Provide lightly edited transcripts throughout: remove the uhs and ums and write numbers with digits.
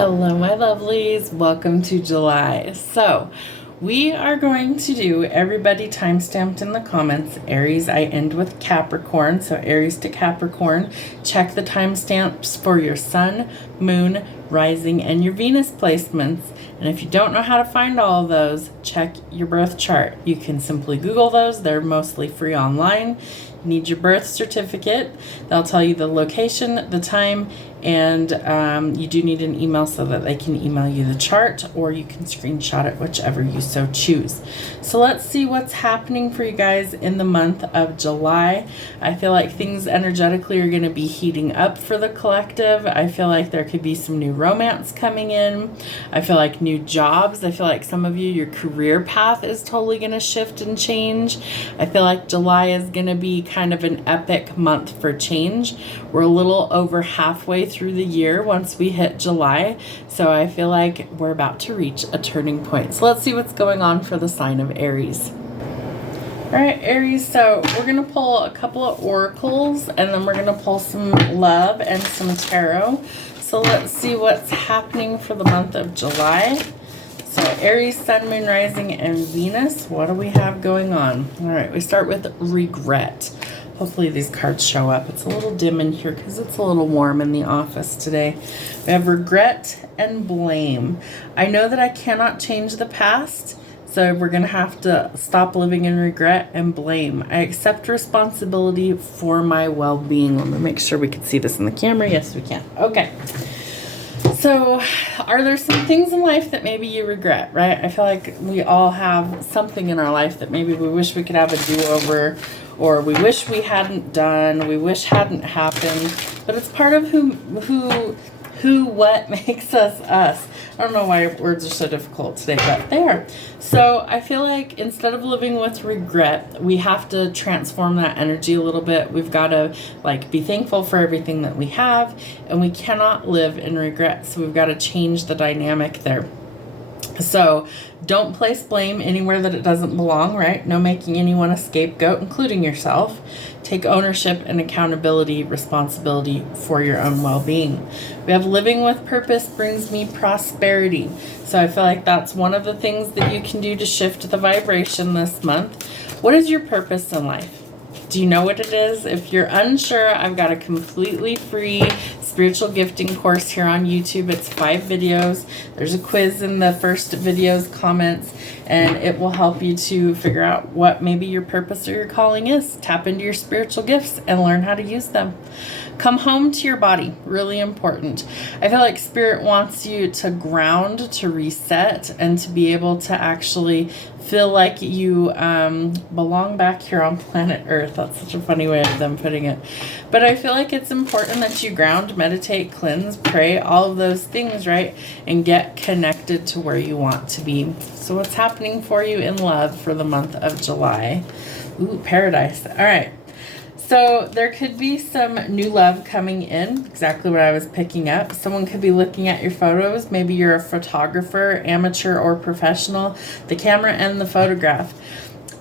Hello, my lovelies. Welcome to July. So, we are going to do everybody timestamped in the comments. Aries, I end with Capricorn. So, Aries to Capricorn. Check the timestamps for your sun, moon, rising, and your Venus placements. And if you don't know how to find all of those, check your birth chart. You can simply Google those. They're mostly free online. You need your birth certificate. They'll tell you the location, the time, and you do need an email so that they can email you the chart, or you can screenshot it, whichever you so choose. So let's see what's happening for you guys in the month of July. I feel like things energetically are going to be heating up for the collective. I feel like there could be some new romance coming in. I feel like new jobs. I feel like some of you, your career path is totally going to shift and change. I feel like July is going to be kind of an epic month for change. We're a little over halfway through the year once we hit July, so I feel like we're about to reach a turning point. So let's see what's going on for the sign of Aries. All right, Aries, so we're going to pull a couple of oracles, and then we're going to pull some love and some tarot. So let's see what's happening for the month of July. So Aries, Sun, Moon, Rising, and Venus. What do we have going on? All right, we start with regret. Hopefully these cards show up. It's a little dim in here because it's a little warm in the office today. We have regret and blame. I know that I cannot change the past, so we're going to have to stop living in regret and blame. I accept responsibility for my well-being. Let me make sure we can see this in the camera. Yes, we can. Okay. So, are there some things in life that maybe you regret, right? I feel like we all have something in our life that maybe we wish we could have a do-over, or we wish we hadn't done, we wish hadn't happened, but it's part of what makes us us. I don't know why words are so difficult today, but they are. So I feel like instead of living with regret, we have to transform that energy a little bit. We've got to be thankful for everything that we have, and we cannot live in regret. So we've got to change the dynamic there. So don't place blame anywhere that it doesn't belong, right? No making anyone a scapegoat, including yourself. Take ownership and accountability, responsibility for your own well-being. We have living with purpose brings me prosperity. So I feel like that's one of the things that you can do to shift the vibration this month. What is your purpose in life? Do you know what it is? If you're unsure, I've got a completely free spiritual gifting course here on YouTube. It's 5 videos. There's a quiz in the first video's comments, and it will help you to figure out what maybe your purpose or your calling is. Tap into your spiritual gifts and learn how to use them. Come home to your body. Really important. I feel like Spirit wants you to ground, to reset, and to be able to actually feel like you belong back here on planet Earth. That's such a funny way of them putting it. But I feel like it's important that you ground, meditate, cleanse, pray, all of those things, right? And get connected to where you want to be. So what's happening for you in love for the month of July? Ooh, paradise. All right. So there could be some new love coming in, exactly what I was picking up. Someone could be looking at your photos. Maybe you're a photographer, amateur or professional, the camera and the photograph.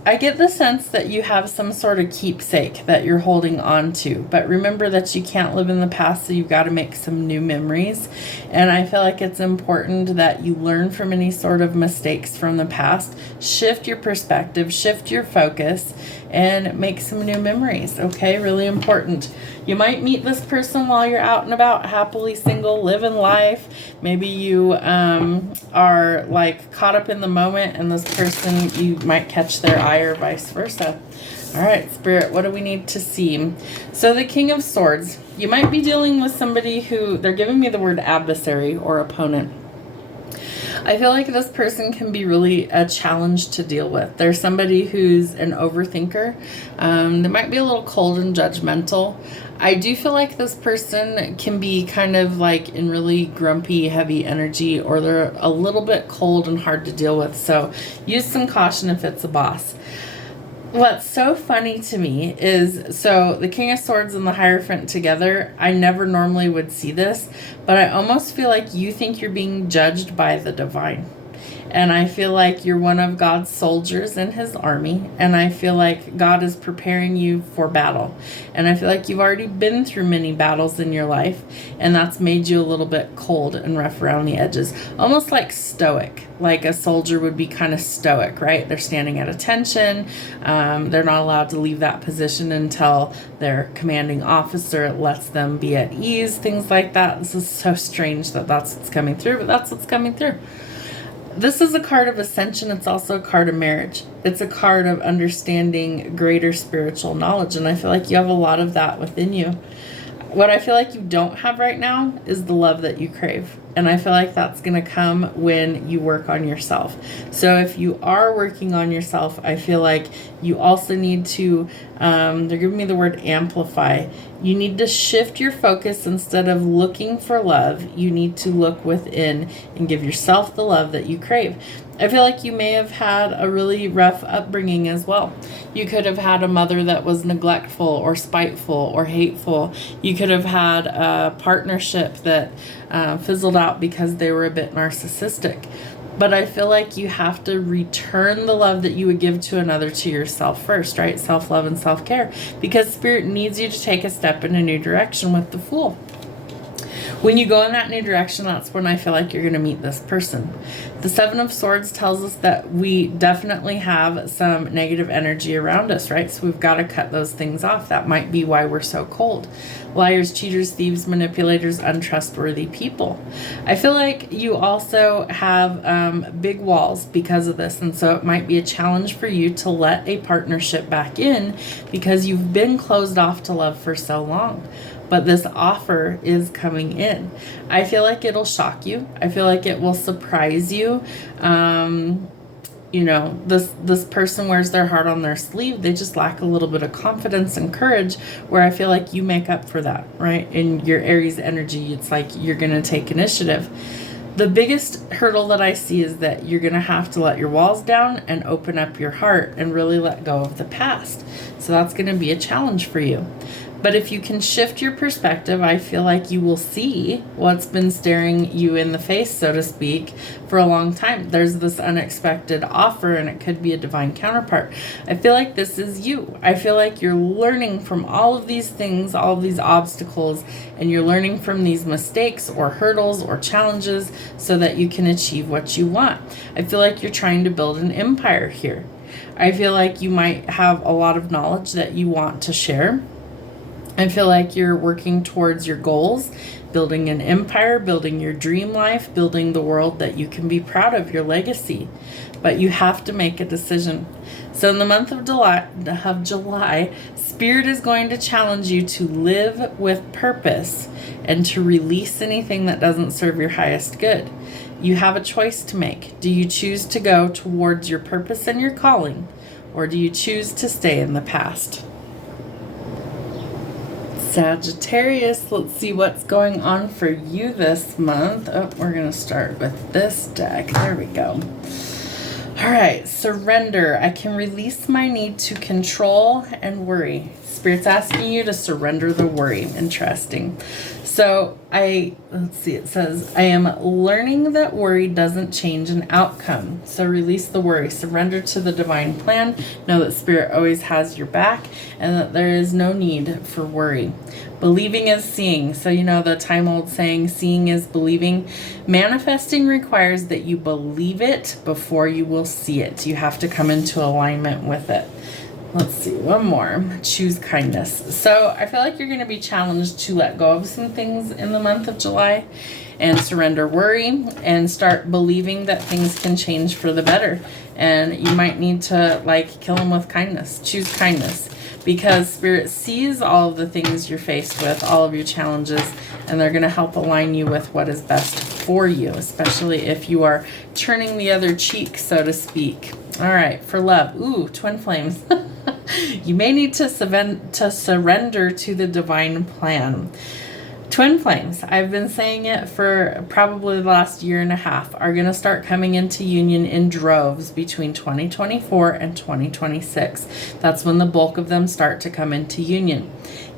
I get the sense that you have some sort of keepsake that you're holding on to, but remember that you can't live in the past, so you've got to make some new memories. And I feel like it's important that you learn from any sort of mistakes from the past, shift your perspective, shift your focus, and make some new memories, okay? Really important. You might meet this person while you're out and about, happily single, living life. Maybe you are caught up in the moment, and this person, you might catch their eye or vice versa. All right, Spirit, what do we need to see? So the King of Swords, you might be dealing with somebody who, they're giving me the word adversary or opponent. I feel like this person can be really a challenge to deal with. There's somebody who's an overthinker. They might be a little cold and judgmental. I do feel like this person can be kind of in really grumpy, heavy energy, or they're a little bit cold and hard to deal with. So use some caution if it's a boss. What's so funny to me is, so the King of Swords and the Hierophant together, I never normally would see this, but I almost feel like you think you're being judged by the divine. And I feel like you're one of God's soldiers in his army. And I feel like God is preparing you for battle. And I feel like you've already been through many battles in your life. And that's made you a little bit cold and rough around the edges. Almost like stoic. Like a soldier would be kind of stoic, right? They're standing at attention. They're not allowed to leave that position until their commanding officer lets them be at ease. Things like that. This is so strange that that's what's coming through. But that's what's coming through. This is a card of ascension. It's also a card of marriage. It's a card of understanding greater spiritual knowledge. And I feel like you have a lot of that within you. What I feel like you don't have right now is the love that you crave. And I feel like that's going to come when you work on yourself. So if you are working on yourself, I feel like you also need to, they're giving me the word amplify. You need to shift your focus. Instead of looking for love, you need to look within and give yourself the love that you crave. I feel like you may have had a really rough upbringing as well. You could have had a mother that was neglectful or spiteful or hateful. You could have had a partnership that fizzled out because they were a bit narcissistic. But I feel like you have to return the love that you would give to another to yourself first, right? Self-love and self-care. Because Spirit needs you to take a step in a new direction with the Fool. When you go in that new direction, that's when I feel like you're going to meet this person. The Seven of Swords tells us that we definitely have some negative energy around us, right? So we've got to cut those things off. That might be why we're so cold. Liars, cheaters, thieves, manipulators, untrustworthy people. I feel like you also have big walls because of this. And so it might be a challenge for you to let a partnership back in because you've been closed off to love for so long. But this offer is coming in. I feel like it'll shock you. I feel like it will surprise you. You know, this person wears their heart on their sleeve. They just lack a little bit of confidence and courage, where I feel like you make up for that, right? In your Aries energy, it's like you're going to take initiative. The biggest hurdle that I see is that you're going to have to let your walls down and open up your heart and really let go of the past. So that's going to be a challenge for you. But if you can shift your perspective, I feel like you will see what's been staring you in the face, so to speak, for a long time. There's this unexpected offer, and it could be a divine counterpart. I feel like this is you. I feel like you're learning from all of these things, all of these obstacles, and you're learning from these mistakes or hurdles or challenges so that you can achieve what you want. I feel like you're trying to build an empire here. I feel like you might have a lot of knowledge that you want to share. I feel like you're working towards your goals, building an empire, building your dream life, building the world that you can be proud of, your legacy. But you have to make a decision. So in the month of July, Spirit is going to challenge you to live with purpose and to release anything that doesn't serve your highest good. You have a choice to make. Do you choose to go towards your purpose and your calling, or do you choose to stay in the past? Sagittarius, let's see what's going on for you this month. Oh, we're going to start with this deck. There we go. All right, surrender. I can release my need to control and worry. Spirit's asking you to surrender the worry. Interesting. So let's see, it says, I am learning that worry doesn't change an outcome. So release the worry, surrender to the divine plan. Know that Spirit always has your back and that there is no need for worry. Believing is seeing. So you know the time-old saying, seeing is believing. Manifesting requires that you believe it before you will see it. You have to come into alignment with it. Let's see, one more. Choose kindness. So I feel like you're going to be challenged to let go of some things in the month of July and surrender worry and start believing that things can change for the better. And you might need to kill them with kindness. Choose kindness, because Spirit sees all of the things you're faced with, all of your challenges, and they're going to help align you with what is best for you, especially if you are turning the other cheek, so to speak. All right, for love. Ooh, twin flames. You may need to surrender to the divine plan. Twin flames, I've been saying it for probably the last year and a half, are going to start coming into union in droves between 2024 and 2026. That's when the bulk of them start to come into union.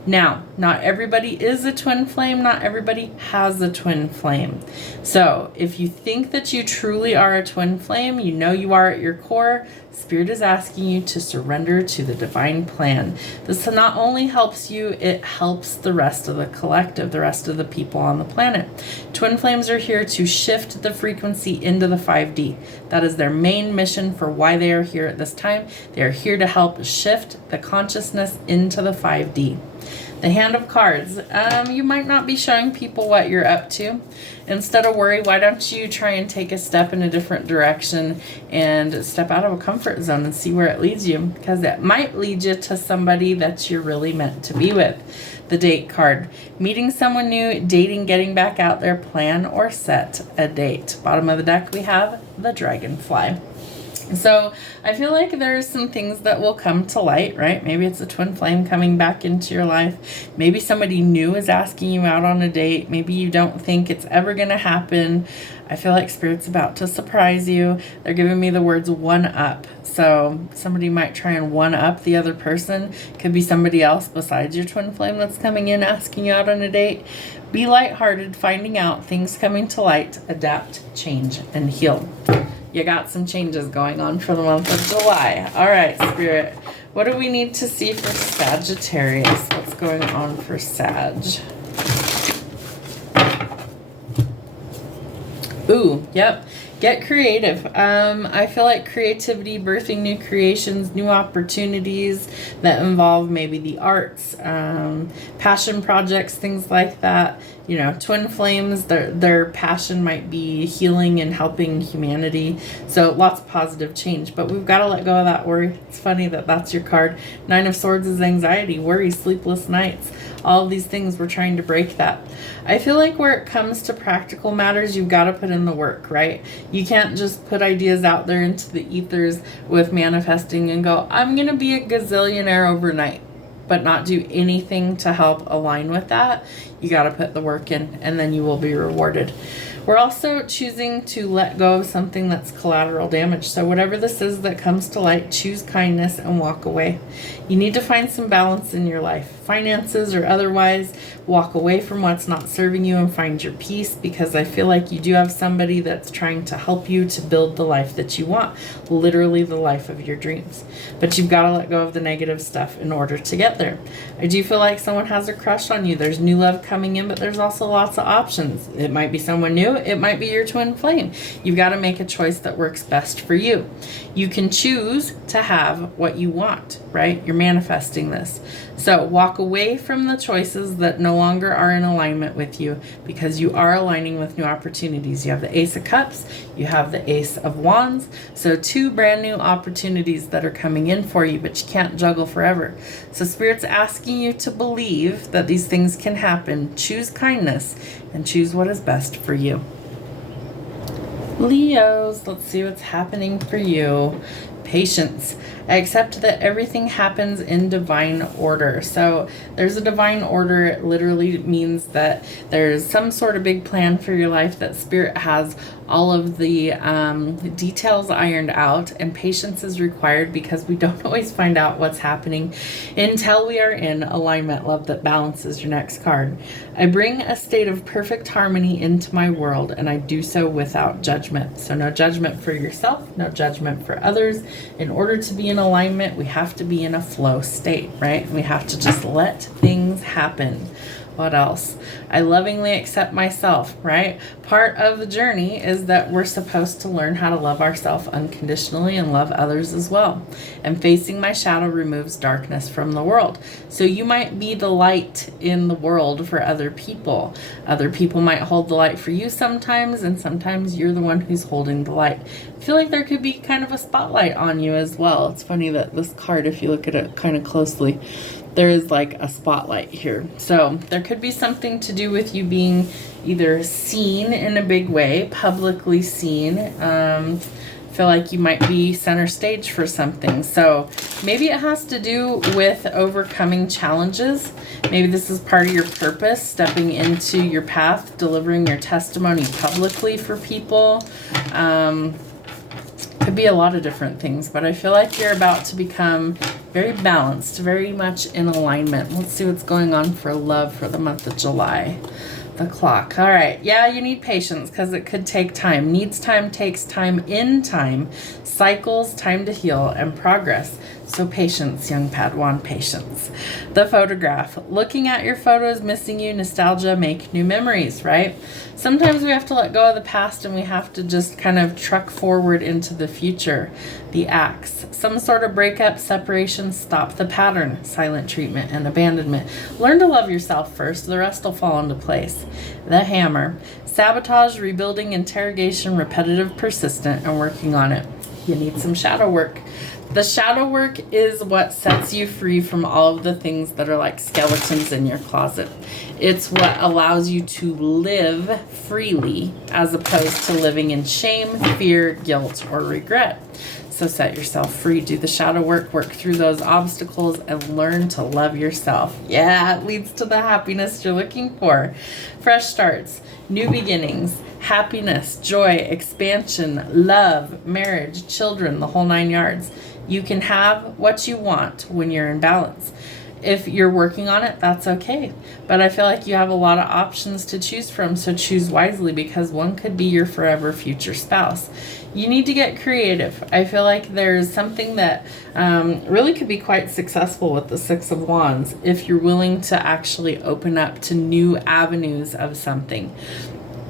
Now, not everybody is a twin flame. Not everybody has a twin flame. So if you think that you truly are a twin flame, you know you are at your core, Spirit is asking you to surrender to the divine plan. This not only helps you, it helps the rest of the collective, the rest of the people on the planet. Twin flames are here to shift the frequency into the 5D. That is their main mission for why they are here at this time. They are here to help shift the consciousness into the 5D. The Hand of Cards. You might not be showing people what you're up to. Instead of worry, why don't you try and take a step in a different direction and step out of a comfort zone and see where it leads you? Because it might lead you to somebody that you're really meant to be with. The Date card. Meeting someone new, dating, getting back out there, plan or set a date. Bottom of the deck we have the Dragonfly. So I feel like there's some things that will come to light, right? Maybe it's a twin flame coming back into your life. Maybe somebody new is asking you out on a date. Maybe you don't think it's ever going to happen. I feel like Spirit's about to surprise you. They're giving me the words one up. So somebody might try and one up the other person. Could be somebody else besides your twin flame that's coming in asking you out on a date. Be lighthearted, finding out, things coming to light, adapt, change, and heal. You got some changes going on for the month of July. All right, Spirit. What do we need to see for Sagittarius? What's going on for Sag? Ooh, yep. Get creative. I feel like creativity, birthing new creations, new opportunities that involve maybe the arts, passion projects, things like that. You know, twin flames, their passion might be healing and helping humanity. So lots of positive change, but we've got to let go of that worry. It's funny that that's your card. Nine of Swords is anxiety, worry, sleepless nights. All of these things, we're trying to break that. I feel like where it comes to practical matters, you've got to put in the work, right? You can't just put ideas out there into the ethers with manifesting and go, I'm going to be a gazillionaire overnight, but not do anything to help align with that. You got to put the work in, and then you will be rewarded. We're also choosing to let go of something that's collateral damage. So whatever this is that comes to light, choose kindness and walk away. You need to find some balance in your life, finances or otherwise. Walk away from what's not serving you and find your peace, because I feel like you do have somebody that's trying to help you to build the life that you want, literally the life of your dreams. But you've got to let go of the negative stuff in order to get there. I do feel like someone has a crush on you. There's new love coming in, but there's also lots of options. It might be someone new. It might be your twin flame. You've got to make a choice that works best for you. You can choose to have what you want, right? You're manifesting this. So walk away from the choices that no longer are in alignment with you, because you are aligning with new opportunities. You have the Ace of Cups, you have the Ace of Wands. So two brand new opportunities that are coming in for you, but you can't juggle forever. So Spirit's asking you to believe that these things can happen. Choose kindness and choose what is best for you. Leos, let's see what's happening for you. Patience. I accept that everything happens in divine order. So there's a divine order. It literally means that there's some sort of big plan for your life, that Spirit has all of the details ironed out, and patience is required because we don't always find out what's happening until we are in alignment. Love that balances your next card. I bring a state of perfect harmony into my world, and I do so without judgment. So no judgment for yourself, no judgment for others. In order to be in alignment, we have to be in a flow state, right? We have to just let things happen. What else? I lovingly accept myself, right? Part of the journey is that we're supposed to learn how to love ourselves unconditionally and love others as well. And facing my shadow removes darkness from the world. So you might be the light in the world for other people. Other people might hold the light for you sometimes, and sometimes you're the one who's holding the light. I feel like there could be kind of a spotlight on you as well. It's funny that this card, if you look at it kind of closely, there is like a spotlight here. So there could be something to do with you being either seen in a big way, publicly seen. Feel like you might be center stage for something. So maybe it has to do with overcoming challenges. Maybe this is part of your purpose, stepping into your path, delivering your testimony publicly for people. Could could be a lot of different things, but I feel like you're about to become very balanced, very much in alignment. Let's see what's going on for love for the month of July. The clock. All right. Yeah, you need patience because it could take time. Needs time, takes time, in time, cycles, time to heal, and progress. So patience, young Padawan, patience. The photograph. Looking at your photos, missing you, nostalgia, make new memories, right? Sometimes we have to let go of the past and we have to just kind of truck forward into the future. The axe. Some sort of breakup, separation, stop the pattern, silent treatment, and abandonment. Learn to love yourself first. The rest will fall into place. The hammer. Sabotage, rebuilding, interrogation, repetitive, persistent, and working on it. You need some shadow work. The shadow work is what sets you free from all of the things that are like skeletons in your closet. It's what allows you to live freely as opposed to living in shame, fear, guilt, or regret. So set yourself free, do the shadow work, work through those obstacles, and learn to love yourself. Yeah, it leads to the happiness you're looking for. Fresh starts, new beginnings, happiness, joy, expansion, love, marriage, children, the whole 9 yards. You can have what you want when you're in balance. If you're working on it, that's okay. But I feel like you have a lot of options to choose from, so choose wisely because one could be your forever future spouse. You need to get creative. I feel like there's something that really could be quite successful with the Six of Wands if you're willing to actually open up to new avenues of something.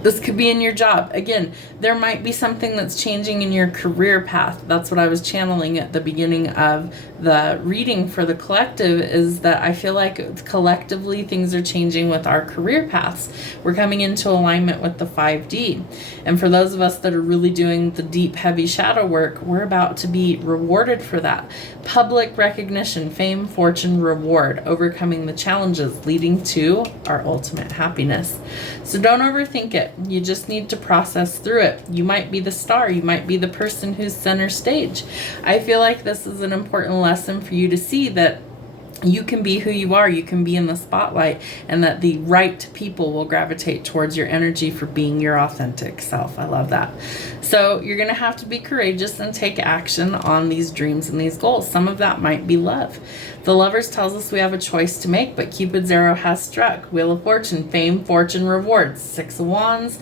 This could be in your job. Again, there might be something that's changing in your career path. That's what I was channeling at the beginning of the reading for the collective, is that I feel like collectively things are changing with our career paths. We're coming into alignment with the 5D. And for those of us that are really doing the deep, heavy shadow work, we're about to be rewarded for that. Public recognition, fame, fortune, reward, overcoming the challenges leading to our ultimate happiness. So don't overthink it. You just need to process through it. You might be the star. You might be the person who's center stage. I feel like this is an important lesson for you to see that you can be who you are. You can be in the spotlight, and that the right people will gravitate towards your energy for being your authentic self. I love that. So you're going to have to be courageous and take action on these dreams and these goals. Some of that might be love. The Lovers tells us we have a choice to make, but Cupid's arrow has struck. Wheel of Fortune, fame, fortune, rewards. Six of Wands,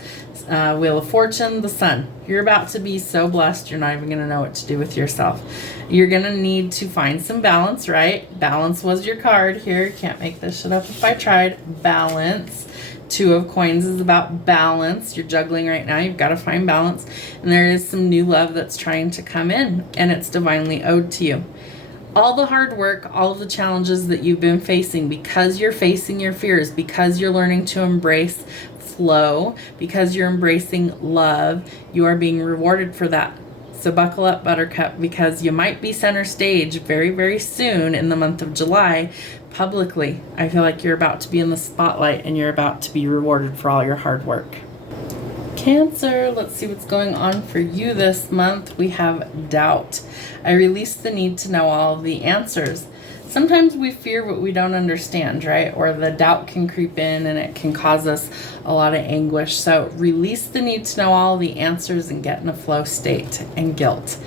Wheel of Fortune, the Sun. You're about to be so blessed, you're not even going to know what to do with yourself. You're going to need to find some balance, right? Balance was your card here. Can't make this shit up if I tried. Balance. Two of Coins is about balance. You're juggling right now. You've got to find balance. And there is some new love that's trying to come in, and it's divinely owed to you. All the hard work, all of the challenges that you've been facing, because you're facing your fears, because you're learning to embrace flow, because you're embracing love, you are being rewarded for that. So buckle up, Buttercup, because you might be center stage very, very soon in the month of July publicly. I feel like you're about to be in the spotlight and you're about to be rewarded for all your hard work. Cancer, let's see what's going on for you this month. We have doubt. I release the need to know all of the answers. Sometimes we fear what we don't understand, right? Or the doubt can creep in and it can cause us a lot of anguish. So release the need to know all the answers and get in a flow state. And guilt.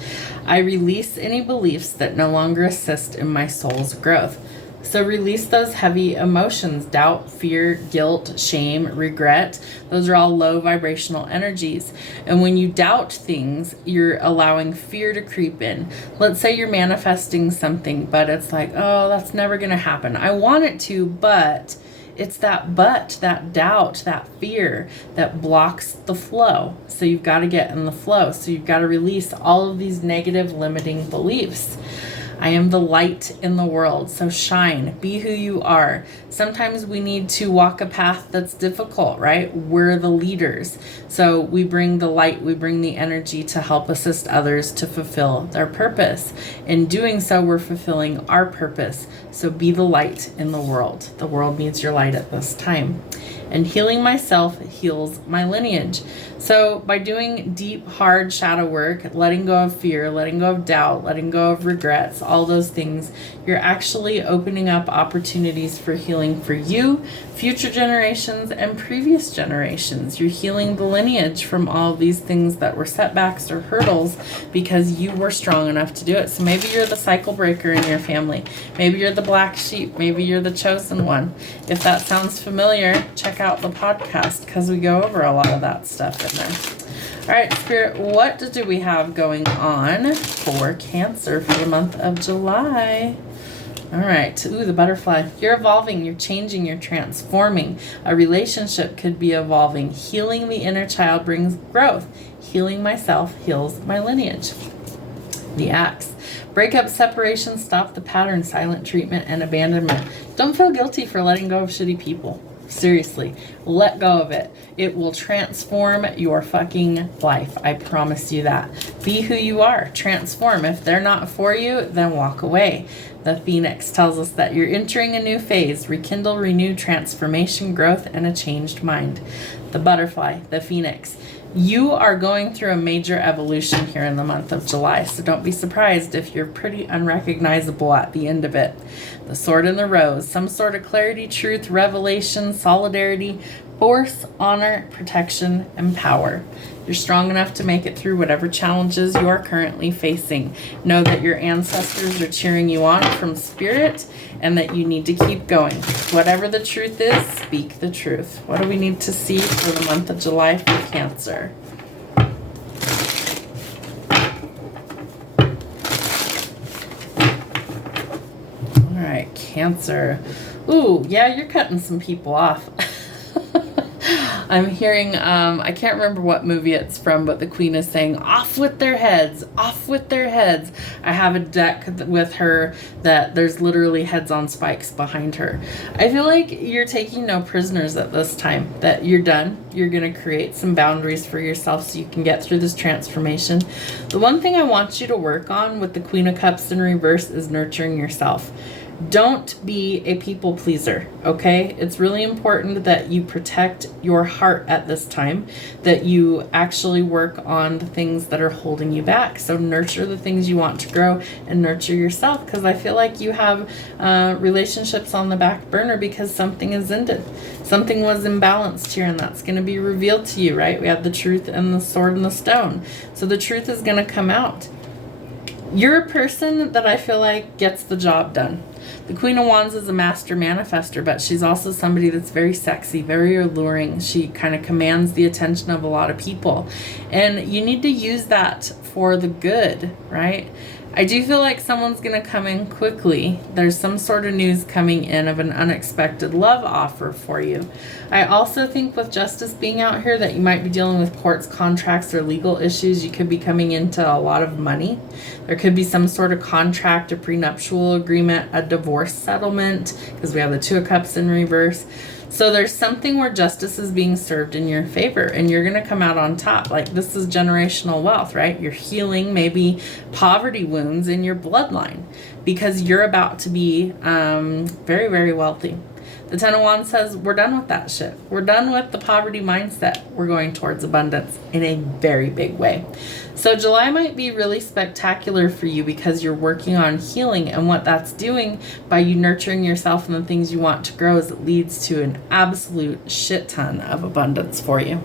I release any beliefs that no longer assist in my soul's growth. So release those heavy emotions, doubt, fear, guilt, shame, regret. Those are all low vibrational energies. And when you doubt things, you're allowing fear to creep in. Let's say you're manifesting something, but it's like, oh, that's never going to happen. I want it to, but it's that doubt, that fear that blocks the flow. So you've got to get in the flow. So you've got to release all of these negative limiting beliefs. I am the light in the world, so shine, be who you are. Sometimes we need to walk a path that's difficult, right? We're the leaders. So we bring the light, we bring the energy to help assist others to fulfill their purpose. In doing so, we're fulfilling our purpose. So be the light in the world. The world needs your light at this time. and healing myself heals my lineage. So by doing deep, hard shadow work, letting go of fear, letting go of doubt, letting go of regrets, all those things, you're actually opening up opportunities for healing for you, future generations, and previous generations. You're healing the lineage from all these things that were setbacks or hurdles because you were strong enough to do it. So maybe you're the cycle breaker in your family. Maybe you're the black sheep. Maybe you're the chosen one. If that sounds familiar, check out the podcast because we go over a lot of that stuff in there. All right, Spirit, what do we have going on for Cancer for the month of July? All right. Ooh, the butterfly. You're evolving. You're changing. You're transforming. A relationship could be evolving. Healing the inner child brings growth. Healing myself heals my lineage. The axe. Breakup, separation, stop the pattern, silent treatment, and abandonment. Don't feel guilty for letting go of shitty people. Seriously, let go of it. It will transform your fucking life. I promise you that. Be who you are. Transform. If they're not for you, then walk away. The Phoenix tells us that you're entering a new phase. Rekindle, renew, transformation, growth, and a changed mind. The butterfly, the Phoenix. You are going through a major evolution here in the month of July, so don't be surprised if you're pretty unrecognizable at the end of it. The sword and the rose, some sort of clarity, truth, revelation, solidarity, force, honor, protection, and power. You're strong enough to make it through whatever challenges you are currently facing. Know that your ancestors are cheering you on from spirit and that you need to keep going. Whatever the truth is, speak the truth. What do we need to see for the month of July for Cancer? All right, Cancer. Ooh, yeah, you're cutting some people off. I'm hearing, I can't remember what movie it's from, but the queen is saying, off with their heads, off with their heads. I have a deck with her that there's literally heads on spikes behind her. I feel like you're taking no prisoners at this time, that you're done. You're going to create some boundaries for yourself so you can get through this transformation. The one thing I want you to work on with the Queen of Cups in reverse is nurturing yourself. Don't be a people pleaser, okay? It's really important that you protect your heart at this time, that you actually work on the things that are holding you back. So nurture the things you want to grow and nurture yourself, because I feel like you have relationships on the back burner because something is ended. Something was imbalanced here, and that's going to be revealed to you, right? We have the truth and the sword and the stone. So the truth is going to come out. You're a person that I feel like gets the job done. The Queen of Wands is a master manifester, but she's also somebody that's very sexy, very alluring. She kind of commands the attention of a lot of people. And you need to use that for the good, right? I do feel like someone's going to come in quickly. There's some sort of news coming in of an unexpected love offer for you. I also think with justice being out here that you might be dealing with courts, contracts, or legal issues. You could be coming into a lot of money. There could be some sort of contract, a prenuptial agreement, a divorce settlement, because we have the Two of Cups in reverse. So there's something where justice is being served in your favor and you're going to come out on top. Like, this is generational wealth, right? You're healing maybe poverty wounds in your bloodline because you're about to be very, very wealthy. The Ten of Wands says we're done with that shit. We're done with the poverty mindset. We're going towards abundance in a very big way. So July might be really spectacular for you because you're working on healing, and what that's doing by you nurturing yourself and the things you want to grow is it leads to an absolute shit ton of abundance for you.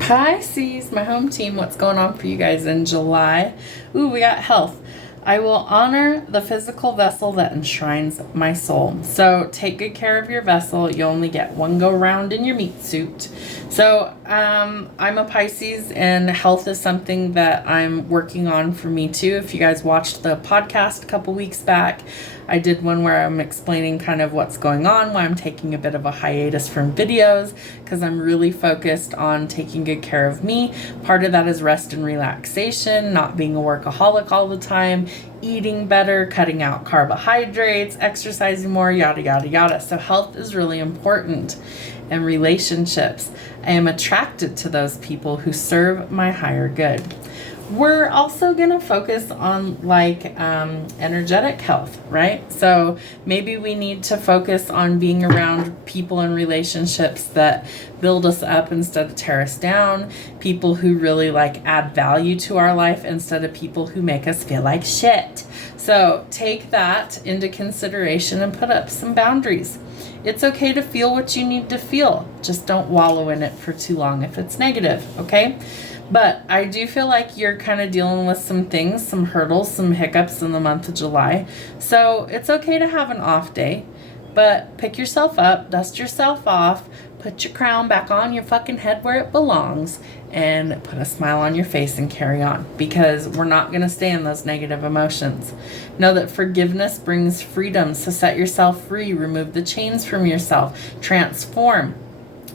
Pisces, my home team, what's going on for you guys in July? Ooh, we got health. I will honor the physical vessel that enshrines my soul. So take good care of your vessel. You only get one go round in your meat suit. So I'm a Pisces, and health is something that I'm working on for me too. If you guys watched the podcast a couple weeks back, I did one where I'm explaining kind of what's going on, why I'm taking a bit of a hiatus from videos, because I'm really focused on taking good care of me. Part of that is rest and relaxation, not being a workaholic all the time, eating better, cutting out carbohydrates, exercising more, yada, yada, yada. So health is really important. And relationships, I am attracted to those people who serve my higher good. We're also going to focus on like energetic health, right? So maybe we need to focus on being around people and relationships that build us up instead of tear us down, people who really like add value to our life instead of people who make us feel like shit. So take that into consideration and put up some boundaries. It's okay to feel what you need to feel. Just don't wallow in it for too long if it's negative, okay? But I do feel like you're kind of dealing with some things, some hurdles, some hiccups in the month of July. So it's okay to have an off day, but pick yourself up, dust yourself off, put your crown back on your fucking head where it belongs, and put a smile on your face and carry on, because we're not going to stay in those negative emotions. Know that forgiveness brings freedom, so set yourself free, remove the chains from yourself, transform.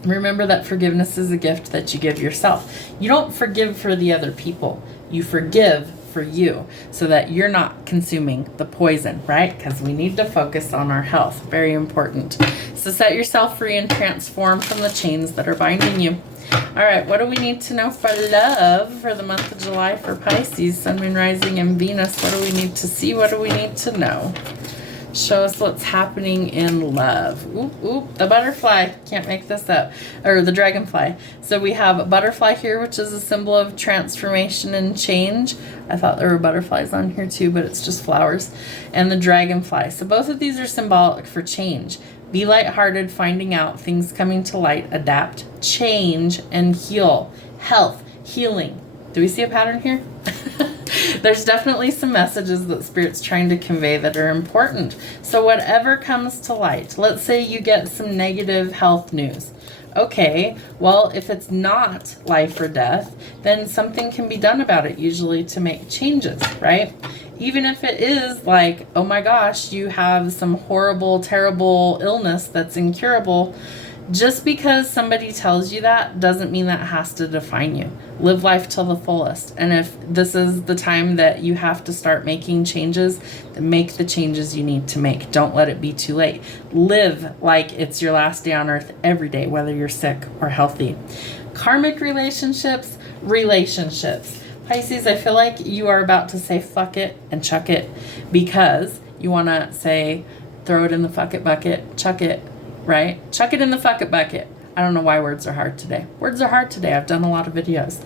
Remember that forgiveness is a gift that you give yourself. You don't forgive for the other people. You forgive for you so that you're not consuming the poison, right? Because we need to focus on our health. Very important. So set yourself free and transform from the chains that are binding you. All right, what do we need to know for love for the month of July for Pisces, Sun, Moon, Rising, and Venus? What do we need to see? What do we need to know? Show us what's happening in love. Oop, oop, the butterfly. Can't make this up. Or the dragonfly. So we have a butterfly here, which is a symbol of transformation and change. I thought there were butterflies on here too, but it's just flowers. And the dragonfly. So both of these are symbolic for change. Be lighthearted, finding out, things coming to light, adapt, change, and heal. Health, healing. Do we see a pattern here? There's definitely some messages that Spirit's trying to convey that are important. So whatever comes to light, let's say you get some negative health news. Okay, well, if it's not life or death, then something can be done about it, usually to make changes, right? Even if it is like, oh my gosh, you have some horrible, terrible illness that's incurable, just because somebody tells you that doesn't mean that has to define you. Live life till the fullest. And if this is the time that you have to start making changes, then make the changes you need to make. Don't let it be too late. Live like it's your last day on earth every day, whether you're sick or healthy. Karmic relationships. Pisces, I feel like you are about to say fuck it and chuck it, because you want to say throw it in the fuck it bucket, chuck it, right? Chuck it in the fuck it bucket. I don't know why words are hard today. Words are hard today. I've done a lot of videos.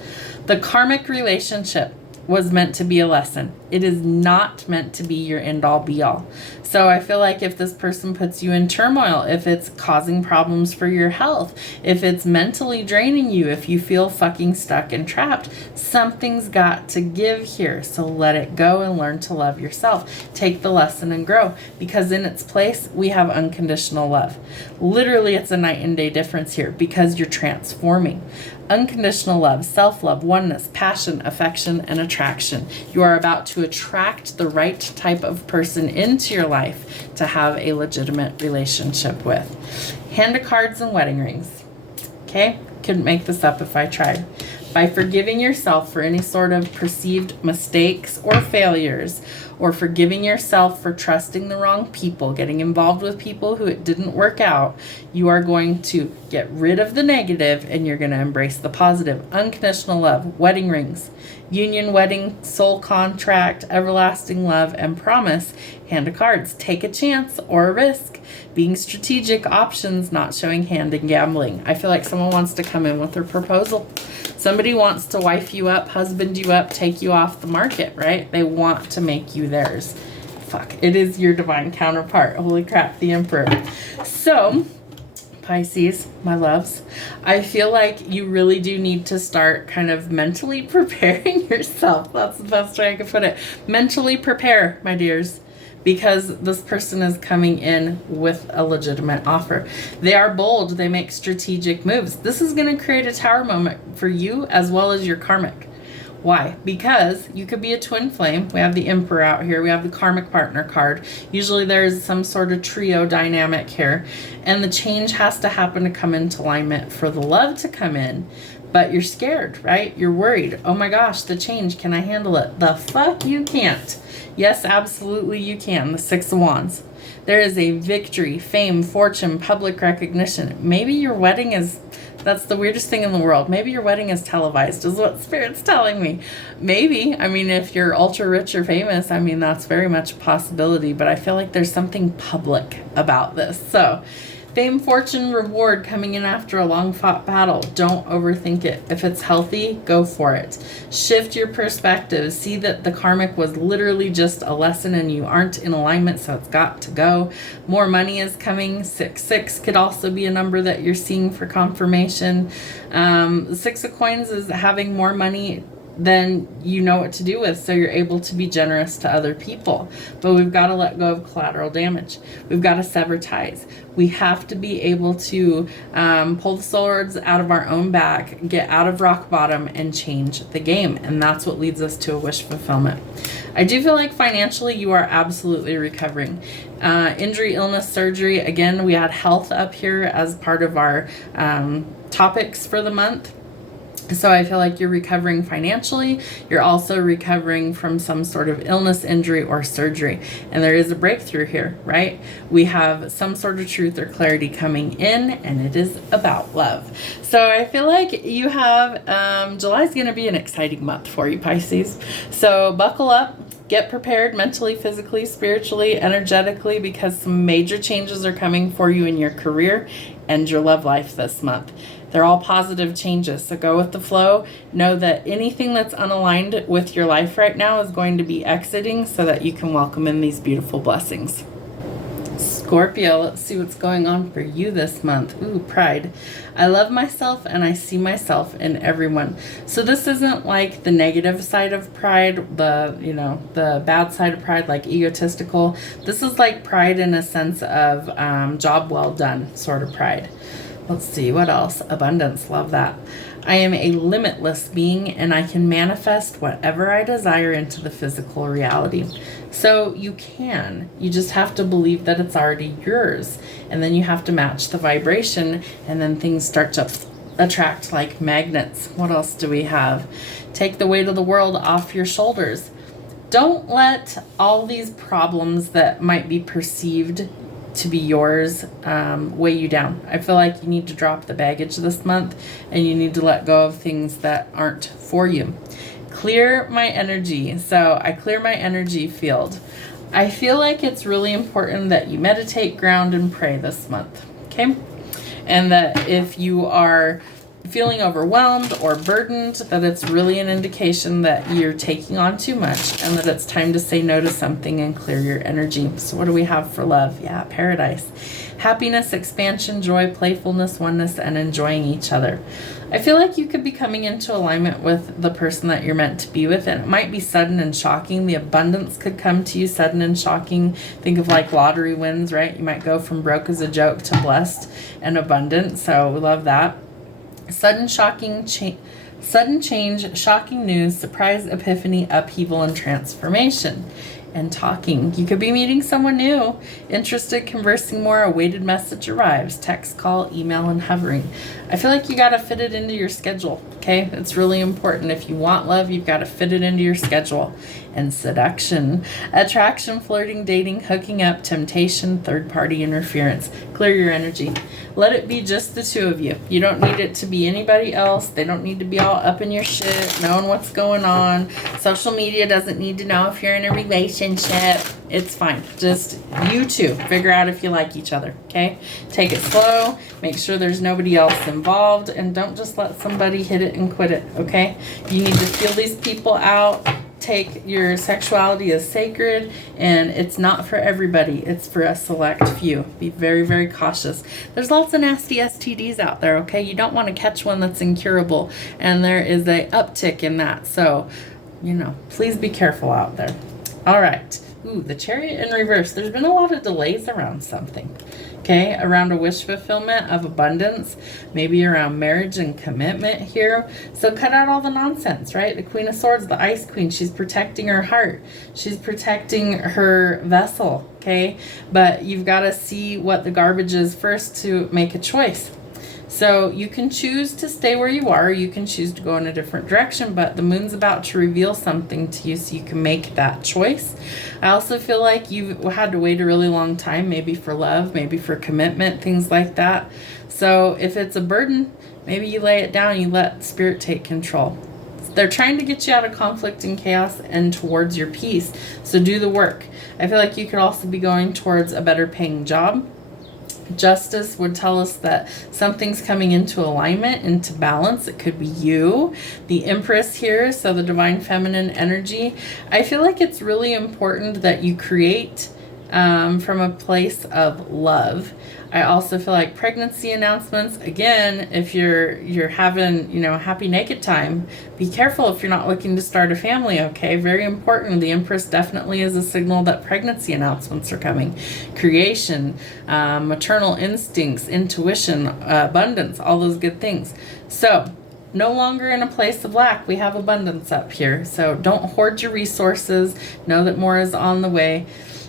The karmic relationship was meant to be a lesson. It is not meant to be your end all be all. So I feel like if this person puts you in turmoil, if it's causing problems for your health, if it's mentally draining you, if you feel fucking stuck and trapped, something's got to give here. So let it go and learn to love yourself. Take the lesson and grow, because in its place, we have unconditional love. Literally, it's a night and day difference here, because you're transforming. Unconditional love, self-love, oneness, passion, affection, and attraction. You are about to attract the right type of person into your life to have a legitimate relationship with. Hand of cards and wedding rings. Okay? Couldn't make this up if I tried. By forgiving yourself for any sort of perceived mistakes or failures, or forgiving yourself for trusting the wrong people, getting involved with people who it didn't work out, you are going to get rid of the negative and you're going to embrace the positive. Unconditional love, wedding rings, union, wedding, soul contract, everlasting love, and promise. Hand of cards, take a chance or a risk. Being strategic, options, not showing hand, and gambling. I feel like someone wants to come in with their proposal. Somebody wants to wife you up, husband you up, take you off the market, right? They want to make you theirs. Fuck, it is your divine counterpart. Holy crap, the Emperor. So, Pisces, my loves, I feel like you really do need to start kind of mentally preparing yourself. That's the best way I could put it. Mentally prepare, my dears, because this person is coming in with a legitimate offer. They are bold. They make strategic moves. This is going to create a tower moment for you as well as your karmic. Why? Because you could be a twin flame. We have the Emperor out here. We have the karmic partner card. Usually there's some sort of trio dynamic here. And the change has to happen to come into alignment for the love to come in. But you're scared, right? You're worried. Oh my gosh, the change. Can I handle it? The fuck you can't. Yes, absolutely you can. The Six of Wands. There is a victory, fame, fortune, public recognition. Maybe your wedding is That's the weirdest thing in the world. Maybe your wedding is televised, is what Spirit's telling me. Maybe. I mean, if you're ultra rich or famous, I mean, that's very much a possibility. But I feel like there's something public about this. So, fame, fortune, reward coming in after a long fought battle. Don't overthink it. If it's healthy, go for it. Shift your perspective. See that the karmic was literally just a lesson and you aren't in alignment, so it's got to go. More money is coming. 6 could also be a number that you're seeing for confirmation. 6 of coins is having more money than you know what to do with, so you're able to be generous to other people. But we've got to let go of collateral damage. We've got to sever ties. We have to be able to pull the swords out of our own back, get out of rock bottom, and change the game. And that's what leads us to a wish fulfillment. I do feel like financially you are absolutely recovering. Injury, illness, surgery. Again, we had health up here as part of our topics for the month. So I feel like you're recovering financially. You're also recovering from some sort of illness, injury, or surgery. And there is a breakthrough here, right? We have some sort of truth or clarity coming in, and it is about love. So I feel like you have, July's going to be an exciting month for you, Pisces. So buckle up. Get prepared mentally, physically, spiritually, energetically, because some major changes are coming for you in your career and your love life this month. They're all positive changes, so go with the flow. Know that anything that's unaligned with your life right now is going to be exiting so that you can welcome in these beautiful blessings. Scorpio, let's see what's going on for you this month. Ooh, pride. I love myself and I see myself in everyone. So this isn't like the negative side of pride, the bad side of pride, like egotistical. This is like pride in a sense of job well done sort of pride. Let's see, what else? Abundance, love that. I am a limitless being and I can manifest whatever I desire into the physical reality. So you just have to believe that it's already yours. And then you have to match the vibration and then things start to attract like magnets. What else do we have? Take the weight of the world off your shoulders. Don't let all these problems that might be perceived to be yours weigh you down. I feel like you need to drop the baggage this month and you need to let go of things that aren't for you. Clear my energy. So I clear my energy field. I feel like it's really important that you meditate, ground, and pray this month. Okay? And that if you are feeling overwhelmed or burdened, that it's really an indication that you're taking on too much and that it's time to say no to something and clear your energy. So what do we have for love? Yeah, paradise. Happiness, expansion, joy, playfulness, oneness, and enjoying each other. I feel like you could be coming into alignment with the person that you're meant to be with, and it might be sudden and shocking. The abundance could come to you sudden and shocking. Think of like lottery wins, right? You might go from broke as a joke to blessed and abundant. So we love that. Sudden change, shocking news, surprise, epiphany, upheaval, and transformation. And talking. You could be meeting someone new, interested, conversing more, a weighted message arrives, text, call, email, and hovering. I feel like you got to fit it into your schedule, okay? It's really important. If you want love, you've got to fit it into your schedule. And seduction, attraction, flirting, dating, hooking up, temptation, third-party interference. Clear your energy. Let it be just the two of you. You don't need it to be anybody else. They don't need to be all up in your shit, knowing what's going on. Social media doesn't need to know if you're in a relationship. It's fine. Just you two. Figure out if you like each other, okay? Take it slow. Make sure there's nobody else involved. And don't just let somebody hit it and quit it, okay? You need to feel these people out. Take your sexuality as sacred, and it's not for everybody. It's for a select few. Be very, very cautious. There's lots of nasty STDs out there, okay? You don't want to catch one that's incurable, and there is a uptick in that. So, please be careful out there. All right. Ooh, the Chariot in reverse. There's been a lot of delays around something. Okay, around a wish fulfillment of abundance, maybe around marriage and commitment here. So cut out all the nonsense, right? The Queen of Swords, the Ice Queen, she's protecting her heart. She's protecting her vessel, okay? But you've got to see what the garbage is first to make a choice. So you can choose to stay where you are, you can choose to go in a different direction, but the moon's about to reveal something to you so you can make that choice. I also feel like you've had to wait a really long time, maybe for love, maybe for commitment, things like that. So if it's a burden, maybe you lay it down, you let spirit take control. They're trying to get you out of conflict and chaos and towards your peace. So do the work. I feel like you could also be going towards a better paying job. Justice would tell us that something's coming into alignment, into balance. It could be you, the Empress here, so the divine feminine energy. I feel like it's really important that you create from a place of love. I also feel like pregnancy announcements, again, if you're having, happy naked time, be careful if you're not looking to start a family, okay? Very important. The Empress definitely is a signal that pregnancy announcements are coming. Creation, maternal instincts, intuition, abundance, all those good things. So, no longer in a place of lack. We have abundance up here. So don't hoard your resources. Know that more is on the way.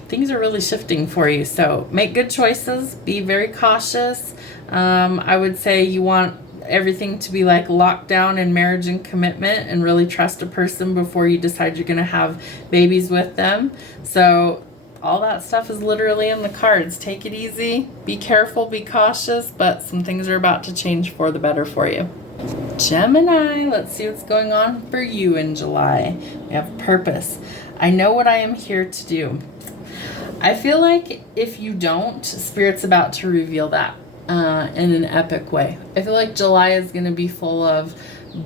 Things are really shifting for you. So make good choices. Be very cautious. I would say you want everything to be like locked down in marriage and commitment, and really trust a person before you decide you're going to have babies with them. So all that stuff is literally in the cards. Take it easy. Be careful. Be cautious. But some things are about to change for the better for you. Gemini, let's see what's going on for you in July. We have purpose. I know what I am here to do. I feel like if you don't, Spirit's about to reveal that in an epic way. I feel like July is going to be full of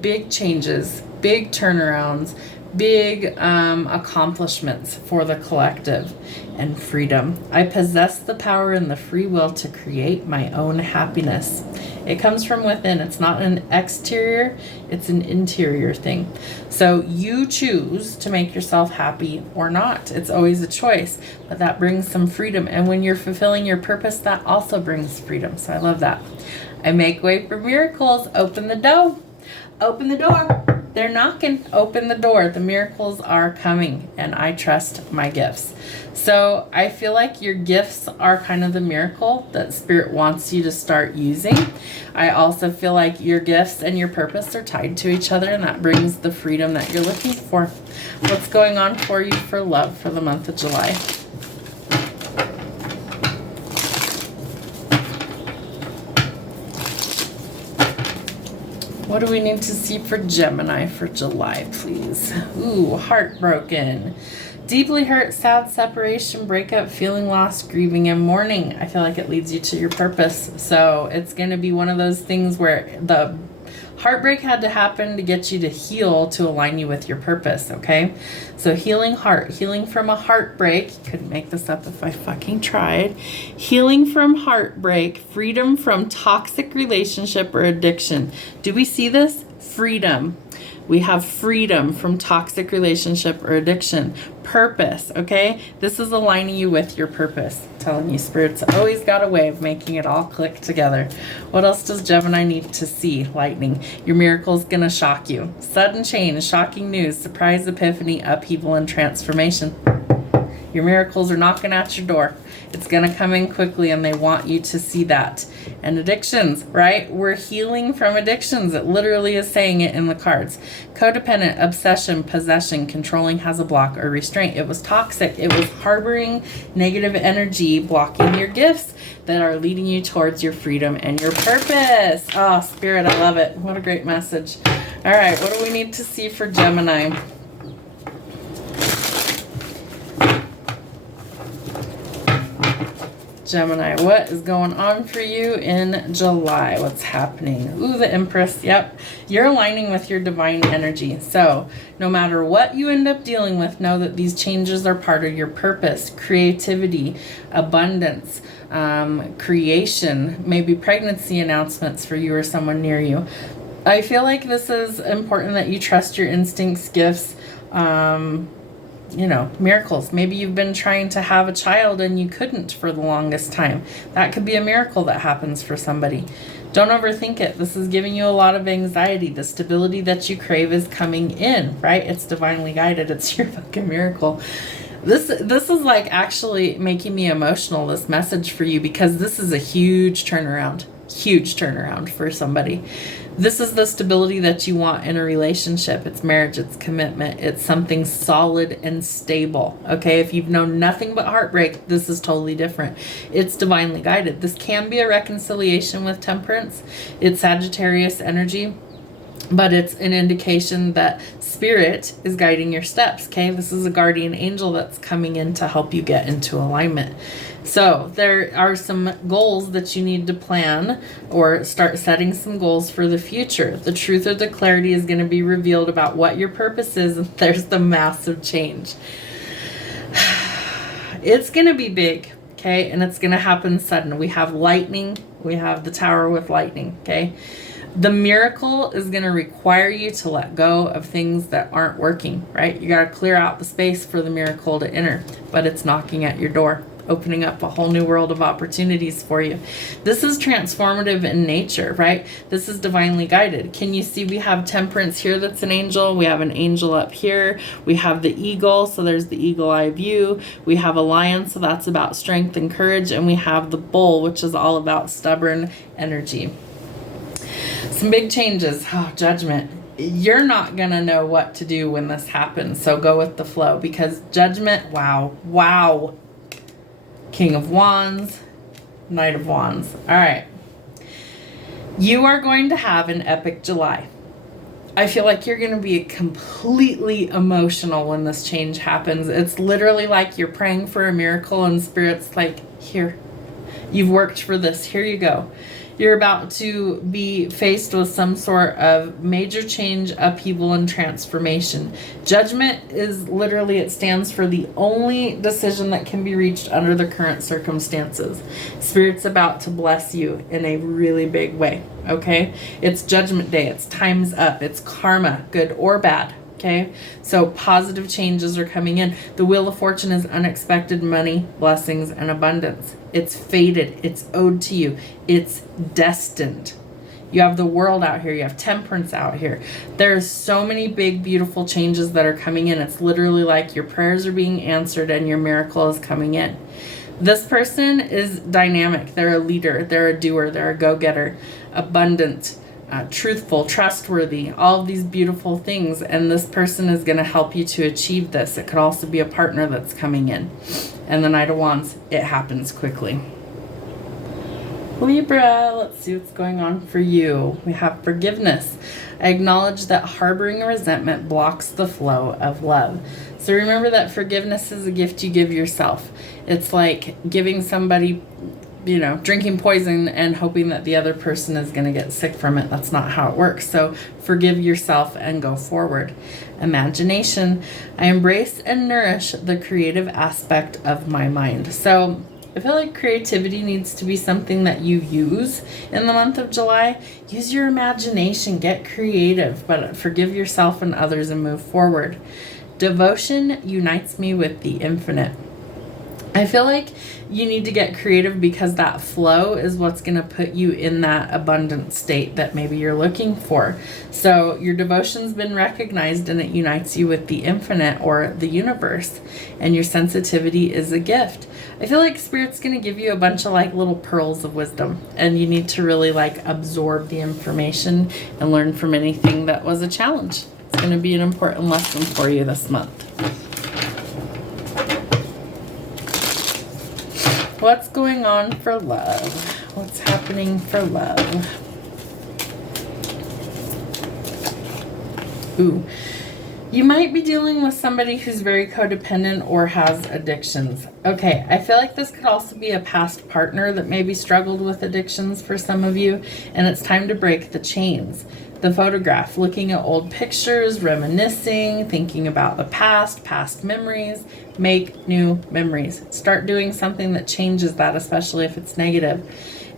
big changes, big turnarounds, big accomplishments for the collective, and freedom. I possess the power and the free will to create my own happiness. It comes from within. It's not an exterior, it's an interior thing. So you choose to make yourself happy or not. It's always a choice, but that brings some freedom. And when you're fulfilling your purpose, that also brings freedom. So I love that. I make way for miracles. Open the door. Open the door. They're knocking. Open the door. The miracles are coming, and I trust my gifts. So I feel like your gifts are kind of the miracle that Spirit wants you to start using. I also feel like your gifts and your purpose are tied to each other, and that brings the freedom that you're looking for. What's going on for you for love for the month of July? What do we need to see for Gemini for July, please? Ooh, heartbroken. Deeply hurt, sad, separation, breakup, feeling lost, grieving, and mourning. I feel like it leads you to your purpose. So it's going to be one of those things where the heartbreak had to happen to get you to heal, to align you with your purpose, okay? So healing heart, healing from a heartbreak. Couldn't make this up if I fucking tried. Healing from heartbreak, freedom from toxic relationship or addiction. Do we see this? Freedom. We have freedom from toxic relationship or addiction. Purpose, okay? This is aligning you with your purpose. I'm telling you, Spirit's always got a way of making it all click together. What else does Gemini need to see? Lightning. Your miracle's gonna shock you. Sudden change, shocking news, surprise, epiphany, upheaval, and transformation. Your miracles are knocking at your door. It's going to come in quickly, and they want you to see that. And addictions, right? We're healing from addictions. It literally is saying it in the cards. Codependent, obsession, possession, controlling, has a block or restraint. It was toxic. It was harboring negative energy, blocking your gifts that are leading you towards your freedom and your purpose. Oh, Spirit, I love it. What a great message. All right, what do we need to see for Gemini? Gemini, what is going on for you in July? What's happening? Ooh, the Empress. Yep. You're aligning with your divine energy. So no matter what you end up dealing with, know that these changes are part of your purpose, creativity, abundance, creation, maybe pregnancy announcements for you or someone near you. I feel like this is important that you trust your instincts, gifts, miracles. Maybe you've been trying to have a child and you couldn't for the longest time. That could be a miracle that happens for somebody. Don't overthink it. This is giving you a lot of anxiety. The stability that you crave is coming in, right? It's divinely guided. It's your fucking miracle. This is like actually making me emotional, this message for you, because this is a huge turnaround. Huge turnaround for somebody. This is the stability that you want in a relationship. It's marriage, it's commitment, it's something solid and stable. Okay, if you've known nothing but heartbreak, this is totally different. It's divinely guided. This can be a reconciliation with Temperance. It's Sagittarius energy, but it's an indication that spirit is guiding your steps. Okay, this is a guardian angel that's coming in to help you get into alignment. So there are some goals that you need to plan or start setting some goals for the future. The truth or the clarity is going to be revealed about what your purpose is, and there's the massive change. It's going to be big, okay, and it's going to happen sudden. We have lightning. We have the tower with lightning, okay. The miracle is going to require you to let go of things that aren't working, right? You got to clear out the space for the miracle to enter, but it's knocking at your door, opening up a whole new world of opportunities for you. This is transformative in nature, right? This is divinely guided. Can you see we have Temperance here that's an angel? We have an angel up here. We have the eagle, so there's the eagle eye view. We have a lion, so that's about strength and courage. And we have the bull, which is all about stubborn energy. Some big changes. Oh, judgment. You're not going to know what to do when this happens, so go with the flow, because judgment, wow. King of Wands, Knight of Wands. All right. You are going to have an epic July. I feel like you're going to be completely emotional when this change happens. It's literally like you're praying for a miracle and Spirit's like, here, you've worked for this. Here you go. You're about to be faced with some sort of major change, upheaval, and transformation. Judgment is literally, it stands for the only decision that can be reached under the current circumstances. Spirit's about to bless you in a really big way, okay? It's Judgment Day. It's time's up. It's karma, good or bad. Okay, so positive changes are coming in. The Wheel of Fortune is unexpected money, blessings, and abundance. It's fated. It's owed to you. It's destined. You have the World out here. You have Temperance out here. There's so many big, beautiful changes that are coming in. It's literally like your prayers are being answered and your miracle is coming in. This person is dynamic. They're a leader. They're a doer. They're a go-getter. Abundant. Truthful, trustworthy, all of these beautiful things, and this person is going to help you to achieve this. It could also be a partner that's coming in. And the Knight of Wands, it happens quickly. Libra, let's see what's going on for you. We have forgiveness. I acknowledge that harboring resentment blocks the flow of love. So remember that forgiveness is a gift you give yourself. It's like giving somebody, drinking poison and hoping that the other person is going to get sick from it. That's not how it works. So forgive yourself and go forward. Imagination. I embrace and nourish the creative aspect of my mind. So I feel like creativity needs to be something that you use in the month of July. Use your imagination, get creative, but forgive yourself and others and move forward. Devotion unites me with the infinite. I feel like you need to get creative because that flow is what's going to put you in that abundant state that maybe you're looking for. So your devotion's been recognized and it unites you with the infinite or the universe. And your sensitivity is a gift. I feel like Spirit's going to give you a bunch of like little pearls of wisdom. And you need to really like absorb the information and learn from anything that was a challenge. It's going to be an important lesson for you this month. What's going on for love? What's happening for love? Ooh. You might be dealing with somebody who's very codependent or has addictions. Okay, I feel like this could also be a past partner that maybe struggled with addictions for some of you, and it's time to break the chains. The photograph, looking at old pictures, reminiscing, thinking about the past memories, make new memories. Start doing something that changes that, especially if it's negative.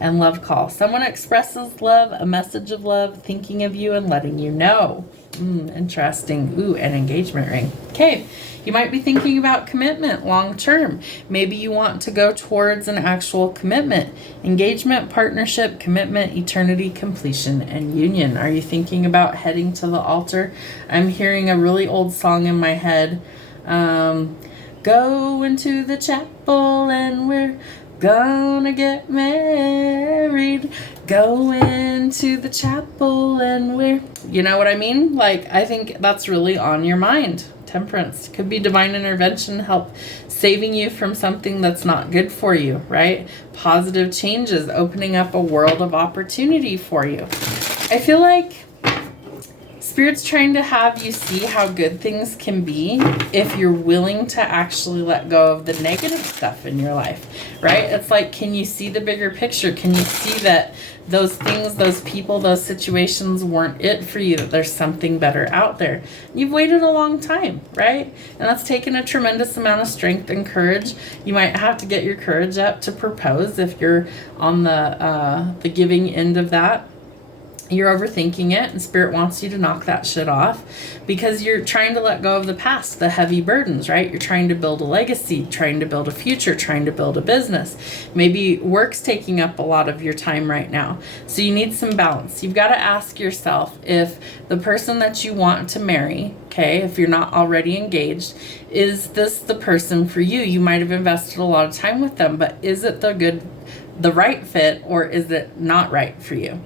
And love call. Someone expresses love, a message of love, thinking of you and letting you know. Interesting. Ooh, an engagement ring. Okay, you might be thinking about commitment long term. Maybe you want to go towards an actual commitment. Engagement, partnership, commitment, eternity, completion, and union. Are you thinking about heading to the altar? I'm hearing a really old song in my head. Go into the chapel and we're gonna get married, going to the chapel, and you know what I mean? Like, I think that's really on your mind. Temperance could be divine intervention, help saving you from something that's not good for you, right? Positive changes, opening up a world of opportunity for you. I feel like Spirit's trying to have you see how good things can be if you're willing to actually let go of the negative stuff in your life, right? It's like, can you see the bigger picture? Can you see that those things, those people, those situations weren't it for you, that there's something better out there? You've waited a long time, right? And that's taken a tremendous amount of strength and courage. You might have to get your courage up to propose if you're on the giving end of that. You're overthinking it, and Spirit wants you to knock that shit off because you're trying to let go of the past, the heavy burdens, right? You're trying to build a legacy, trying to build a future, trying to build a business. Maybe work's taking up a lot of your time right now. So you need some balance. You've got to ask yourself if the person that you want to marry, okay, if you're not already engaged, is this the person for you? You might have invested a lot of time with them, but is it the right fit, or is it not right for you?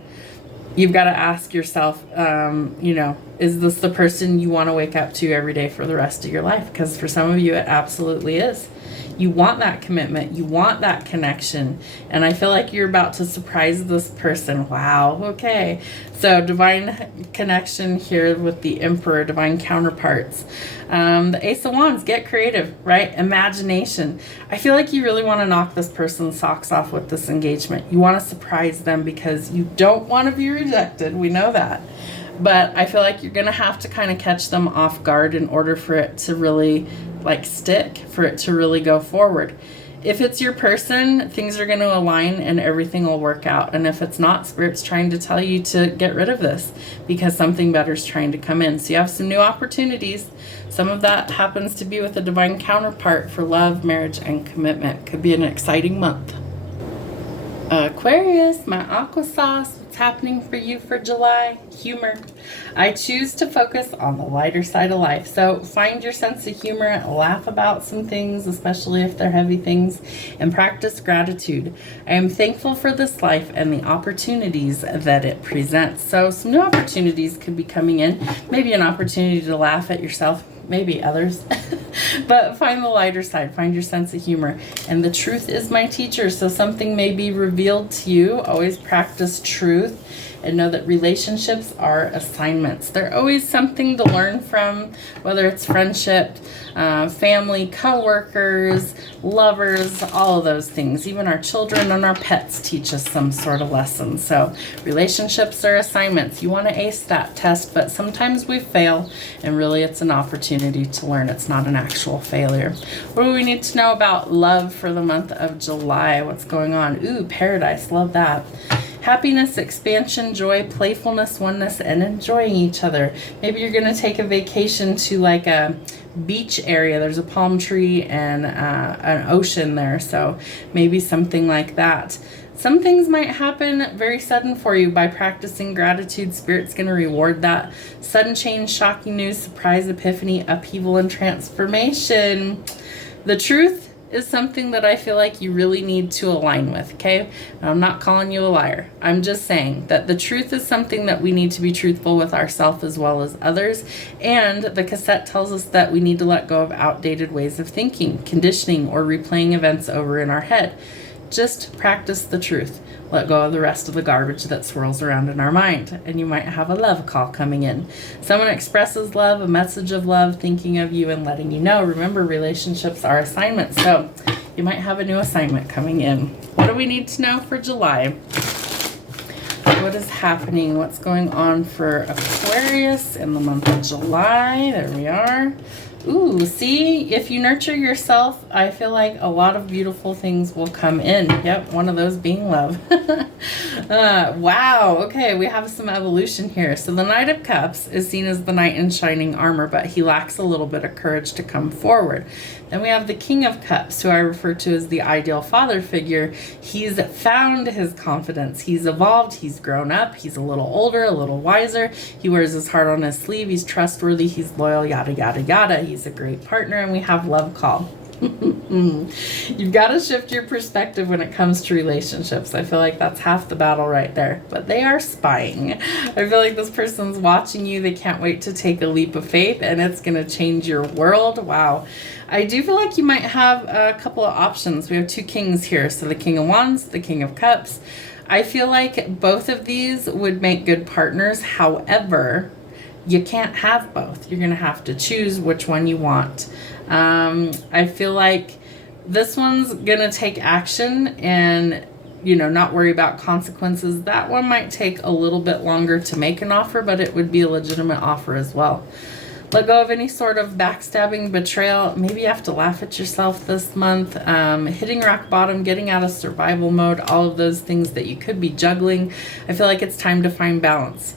You've got to ask yourself, is this the person you want to wake up to every day for the rest of your life? Because for some of you, it absolutely is. You want that commitment. You want that connection. And I feel like you're about to surprise this person. Wow. Okay. So divine connection here with the Emperor, divine counterparts. The Ace of Wands, get creative, right? Imagination. I feel like you really want to knock this person's socks off with this engagement. You want to surprise them because you don't want to be rejected. We know that. But I feel like you're going to have to kind of catch them off guard in order for it to really stick, for it to really go forward. If it's your person, things are going to align and everything will work out. And if it's not, Spirit's trying to tell you to get rid of this because something better is trying to come in. So you have some new opportunities. Some of that happens to be with a divine counterpart for love, marriage, and commitment. Could be an exciting month. Aquarius, my aqua sauce. What's happening for you for July? Humor. I choose to focus on the lighter side of life. So find your sense of humor, laugh about some things, especially if they're heavy things, and practice gratitude. I am thankful for this life and the opportunities that it presents. So some new opportunities could be coming in. Maybe an opportunity to laugh at yourself, maybe others. But find the lighter side, find your sense of humor. And the truth is my teacher, so something may be revealed to you. Always practice truth and know that relationships are assignments. They're always something to learn from, whether it's friendship, family, co-workers, lovers, all of those things. Even our children and our pets teach us some sort of lesson. So relationships are assignments. You want to ace that test, but sometimes we fail, and really it's an opportunity to learn. It's not an actual failure. What do we need to know about love for the month of July? What's going on? Ooh, paradise. Love that. Happiness, expansion, joy, playfulness, oneness, and enjoying each other. Maybe you're going to take a vacation to like a beach area. There's a palm tree and an ocean there. So maybe something like that. Some things might happen very sudden for you. By practicing gratitude, Spirit's going to reward that. Sudden change, shocking news, surprise, epiphany, upheaval, and transformation. The truth is something that I feel like you really need to align with, okay? I'm not calling you a liar. I'm just saying that the truth is something that we need to be truthful with ourselves as well as others. And the cassette tells us that we need to let go of outdated ways of thinking, conditioning, or replaying events over in our head. Just practice the truth. Let go of the rest of the garbage that swirls around in our mind. And you might have a love call coming in. Someone expresses love, a message of love, thinking of you and letting you know. Remember, relationships are assignments. So you might have a new assignment coming in. What do we need to know for July? What is happening? What's going on for Aquarius in the month of July? There we are. Ooh, see, if you nurture yourself, I feel like a lot of beautiful things will come in. Yep, one of those being love. Wow, okay, we have some evolution here. So the Knight of Cups is seen as the knight in shining armor, but he lacks a little bit of courage to come forward. Then we have the King of Cups, who I refer to as the ideal father figure. He's found his confidence. He's evolved. He's grown up. He's a little older, a little wiser. He wears his heart on his sleeve. He's trustworthy. He's loyal, yada, yada, yada. He's a great partner. And we have Love Call. You've got to shift your perspective when it comes to relationships. I feel like that's half the battle right there. But they are spying. I feel like this person's watching you. They can't wait to take a leap of faith, and it's going to change your world. Wow. I do feel like you might have a couple of options. We have 2 kings here. So the King of Wands, the King of Cups. I feel like both of these would make good partners. However, you can't have both. You're going to have to choose which one you want. I feel like this one's going to take action and, not worry about consequences. That one might take a little bit longer to make an offer, but it would be a legitimate offer as well. Let go of any sort of backstabbing, betrayal. Maybe you have to laugh at yourself this month. Hitting rock bottom, getting out of survival mode, all of those things that you could be juggling. I feel like it's time to find balance.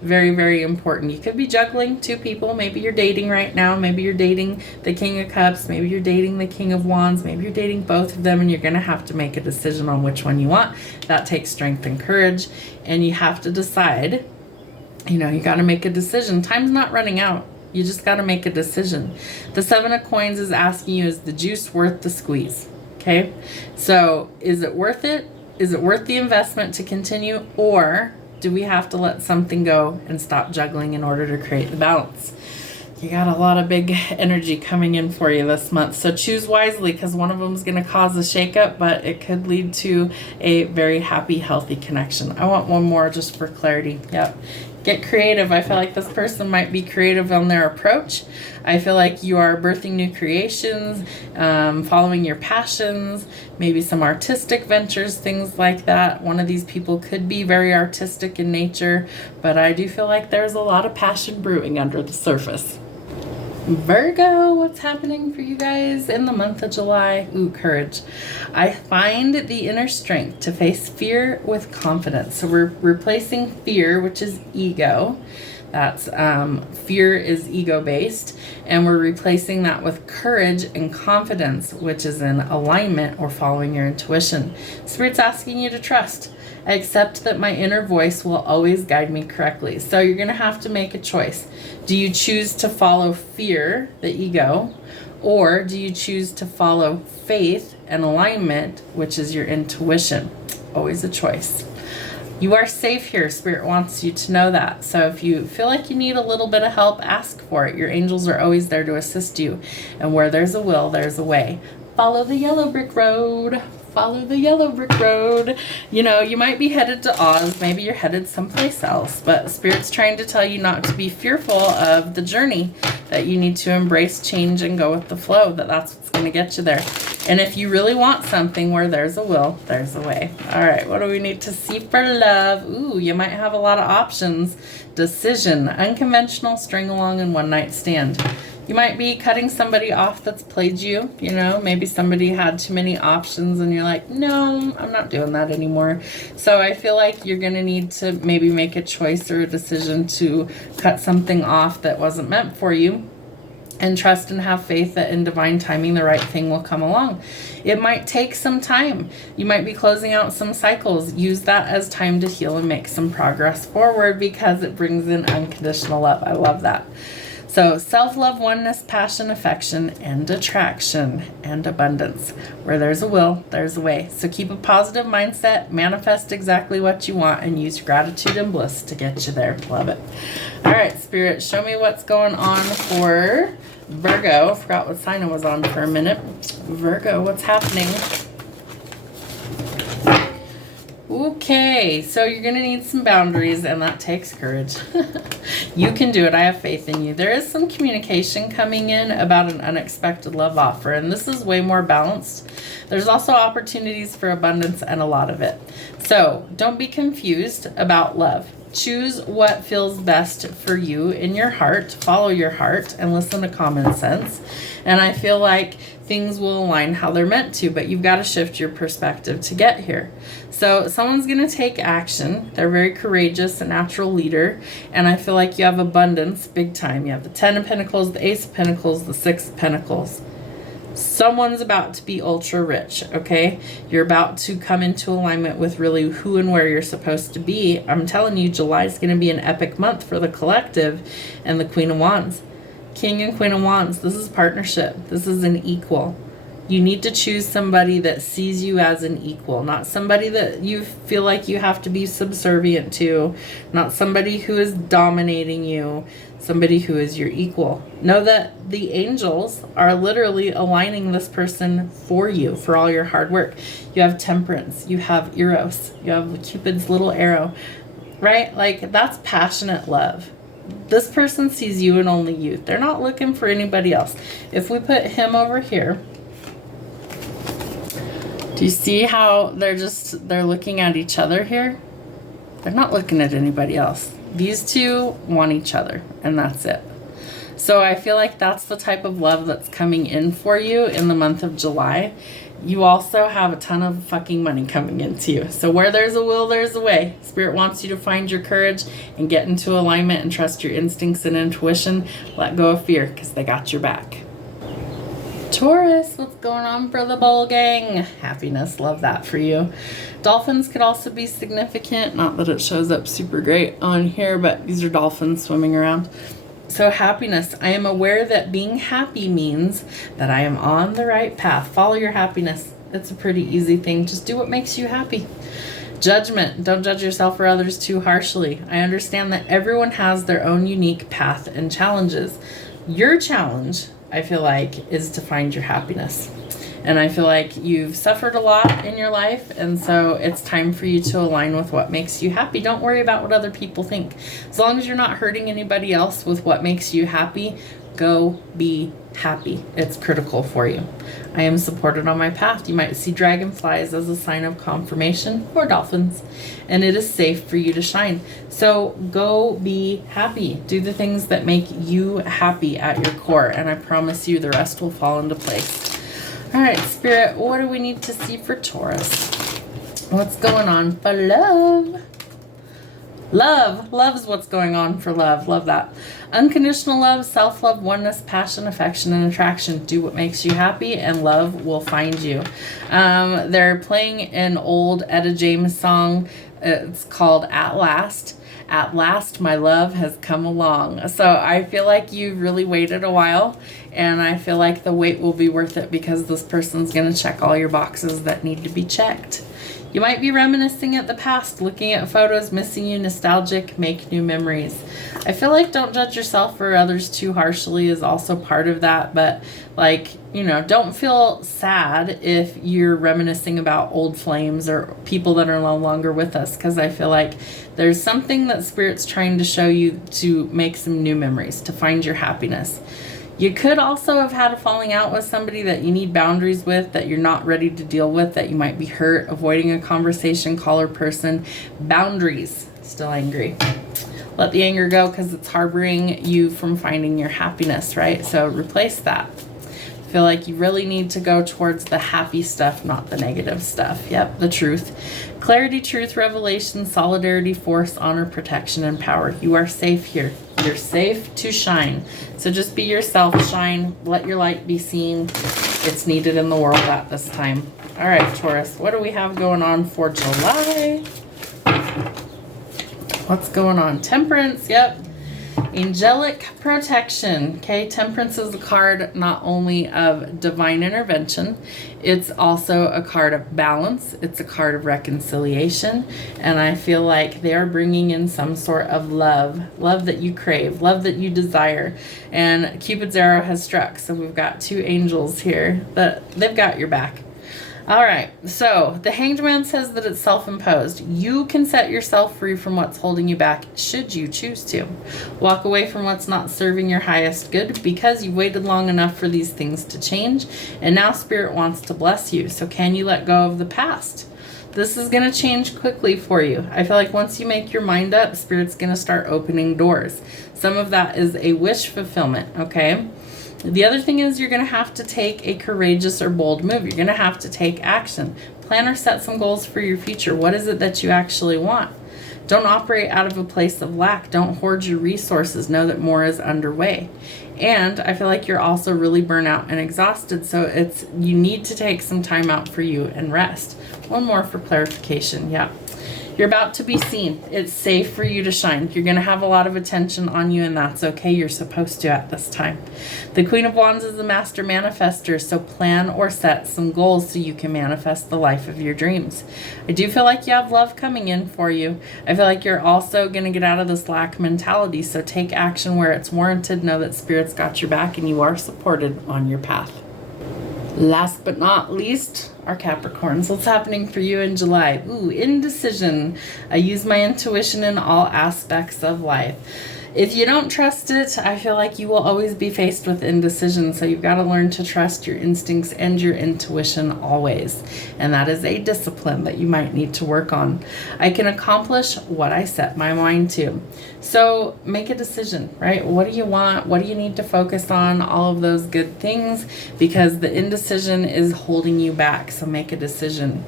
Very, very important. You could be juggling 2 people. Maybe you're dating right now. Maybe you're dating the King of Cups. Maybe you're dating the King of Wands. Maybe you're dating both of them, and you're going to have to make a decision on which one you want. That takes strength and courage, and you have to decide. You got to make a decision. Time's not running out. You just got to make a decision. The 7 of Coins is asking you, is the juice worth the squeeze? Okay? So is it worth it? Is it worth the investment to continue? Or do we have to let something go and stop juggling in order to create the balance? You got a lot of big energy coming in for you this month. So choose wisely, because one of them is going to cause a shakeup, but it could lead to a very happy, healthy connection. I want one more just for clarity. Yep. Get creative. I feel like this person might be creative on their approach. I feel like you are birthing new creations, following your passions, maybe some artistic ventures, things like that. One of these people could be very artistic in nature, but I do feel like there's a lot of passion brewing under the surface. Virgo, what's happening for you guys in the month of July? Ooh, courage. I find the inner strength to face fear with confidence. So we're replacing fear, which is ego. That's fear is ego-based, and we're replacing that with courage and confidence, which is in alignment or following your intuition. Spirit's asking you to trust. I accept that my inner voice will always guide me correctly. So you're going to have to make a choice. Do you choose to follow fear, the ego, or do you choose to follow faith and alignment, which is your intuition? Always a choice. You are safe here. Spirit wants you to know that. So if you feel like you need a little bit of help, ask for it. Your angels are always there to assist you. And where there's a will, there's a way. Follow the yellow brick road. Follow the yellow brick road. You might be headed to Oz. Maybe you're headed someplace else. But Spirit's trying to tell you not to be fearful of the journey, that you need to embrace change and go with the flow, that's what's going to get you there. And if you really want something, where there's a will, there's a way. All right, what do we need to see for love? Ooh, you might have a lot of options. Decision, unconventional, string along, and one night stand. You might be cutting somebody off that's played you. Maybe somebody had too many options and you're like, no, I'm not doing that anymore. So I feel like you're going to need to maybe make a choice or a decision to cut something off that wasn't meant for you, and trust and have faith that in divine timing, the right thing will come along. It might take some time. You might be closing out some cycles. Use that as time to heal and make some progress forward, because it brings in unconditional love. I love that. So self-love, oneness, passion, affection, and attraction, and abundance. Where there's a will, there's a way. So keep a positive mindset, manifest exactly what you want, and use gratitude and bliss to get you there. Love it. All right, Spirit, show me what's going on for Virgo. Forgot what sign I was on for a minute. Virgo, what's happening? Okay, so you're going to need some boundaries, and that takes courage. You can do it. I have faith in you. There is some communication coming in about an unexpected love offer, and this is way more balanced. There's also opportunities for abundance and a lot of it. So don't be confused about love. Choose what feels best for you in your heart. Follow your heart and listen to common sense. And I feel like things will align how they're meant to, but you've got to shift your perspective to get here. So someone's going to take action. They're very courageous, a natural leader. And I feel like you have abundance big time. You have the 10 of Pentacles, the Ace of Pentacles, the 6 of Pentacles. Someone's about to be ultra rich, okay? You're about to come into alignment with really who and where you're supposed to be. I'm telling you, July is going to be an epic month for the collective. And the Queen of Wands. King and Queen of Wands, this is partnership. This is an equal. You need to choose somebody that sees you as an equal, not somebody that you feel like you have to be subservient to, not somebody who is dominating you, somebody who is your equal. Know that the angels are literally aligning this person for you, for all your hard work. You have temperance, you have eros, you have Cupid's little arrow, right? Like, that's passionate love. This person sees you and only you. They're not looking for anybody else. If we put him over here, do you see how they're looking at each other here? They're not looking at anybody else. These two want each other, and that's it. So I feel like that's the type of love that's coming in for you in the month of July. You also have a ton of fucking money coming into you. So where there's a will, there's a way. Spirit wants you to find your courage and get into alignment and trust your instincts and intuition. Let go of fear, because they got your back. Taurus, what's going on for the ball gang? Happiness, love that for you. Dolphins could also be significant. Not that it shows up super great on here, but these are dolphins swimming around. So happiness, I am aware that being happy means that I am on the right path. Follow your happiness. It's a pretty easy thing. Just do what makes you happy. Judgment, don't judge yourself or others too harshly. I understand that everyone has their own unique path and challenges. Your challenge, I feel like, is to find your happiness. And I feel like you've suffered a lot in your life, and so it's time for you to align with what makes you happy. Don't worry about what other people think. As long as you're not hurting anybody else with what makes you happy, go be happy. It's critical for you. I am supported on my path. You might see dragonflies as a sign of confirmation, or dolphins, and it is safe for you to shine. So go be happy. Do the things that make you happy at your core, and I promise you the rest will fall into place. All right, Spirit, what do we need to see for Taurus? What's going on for love? Love's what's going on for love. Love that. Unconditional love, self-love, oneness, passion, affection, and attraction. Do what makes you happy, and love will find you. They're playing an old Etta James song. It's called At Last. At last, my love has come along. So I feel like you've really waited a while, and I feel like the wait will be worth it because this person's going to check all your boxes that need to be checked. You might be reminiscing at the past, looking at photos, missing you, nostalgic, make new memories. I feel like don't judge yourself or others too harshly is also part of that, but like, you know, don't feel sad if you're reminiscing about old flames or people that are no longer with us, because I feel like there's something that Spirit's trying to show you to make some new memories, to find your happiness. You could also have had a falling out with somebody that you need boundaries with, that you're not ready to deal with, that you might be hurt, avoiding a conversation, call or person. Boundaries. Still angry. Let the anger go because it's harboring you from finding your happiness, right? So replace that. Feel like you really need to go towards the happy stuff, not the negative stuff. Yep, the truth. Clarity, truth, revelation, solidarity, force, honor, protection, and power. You are safe here. You're safe to shine. So just be yourself, shine, let your light be seen. It's needed in the world at this time. All right, Taurus, what do we have going on for July? What's going on? Temperance, yep. Angelic protection. Okay, Temperance is a card not only of divine intervention, it's also a card of balance. It's a card of reconciliation, and I feel like they are bringing in some sort of love that you crave, love that you desire. And Cupid's arrow has struck, so we've got two angels here that they've got your back. All right, so the Hanged Man says that it's self-imposed. You can set yourself free from what's holding you back should you choose to. Walk away from what's not serving your highest good because you've waited long enough for these things to change, and now Spirit wants to bless you. So can you let go of the past? This is going to change quickly for you. I feel like once you make your mind up, Spirit's going to start opening doors. Some of that is a wish fulfillment, okay? The other thing is you're going to have to take a courageous or bold move. You're going to have to take action. Plan or set some goals for your future. What is it that you actually want? Don't operate out of a place of lack. Don't hoard your resources. Know that more is underway. And I feel like you're also really burnt out and exhausted, so you need to take some time out for you and rest. One more for clarification. Yeah. You're about to be seen. It's safe for you to shine. You're going to have a lot of attention on you, and that's okay. You're supposed to at this time. The Queen of Wands is the master manifester, so plan or set some goals so you can manifest the life of your dreams. I do feel like you have love coming in for you. I feel like you're also going to get out of this lack mentality, so take action where it's warranted. Know that Spirit's got your back and you are supported on your path. Last but not least, our Capricorns. What's happening for you in July? Ooh, indecision. I use my intuition in all aspects of life. If you don't trust it, I feel like you will always be faced with indecision. So you've got to learn to trust your instincts and your intuition always. And that is a discipline that you might need to work on. I can accomplish what I set my mind to. So make a decision, right? What do you want? What do you need to focus on? All of those good things, because the indecision is holding you back. So make a decision.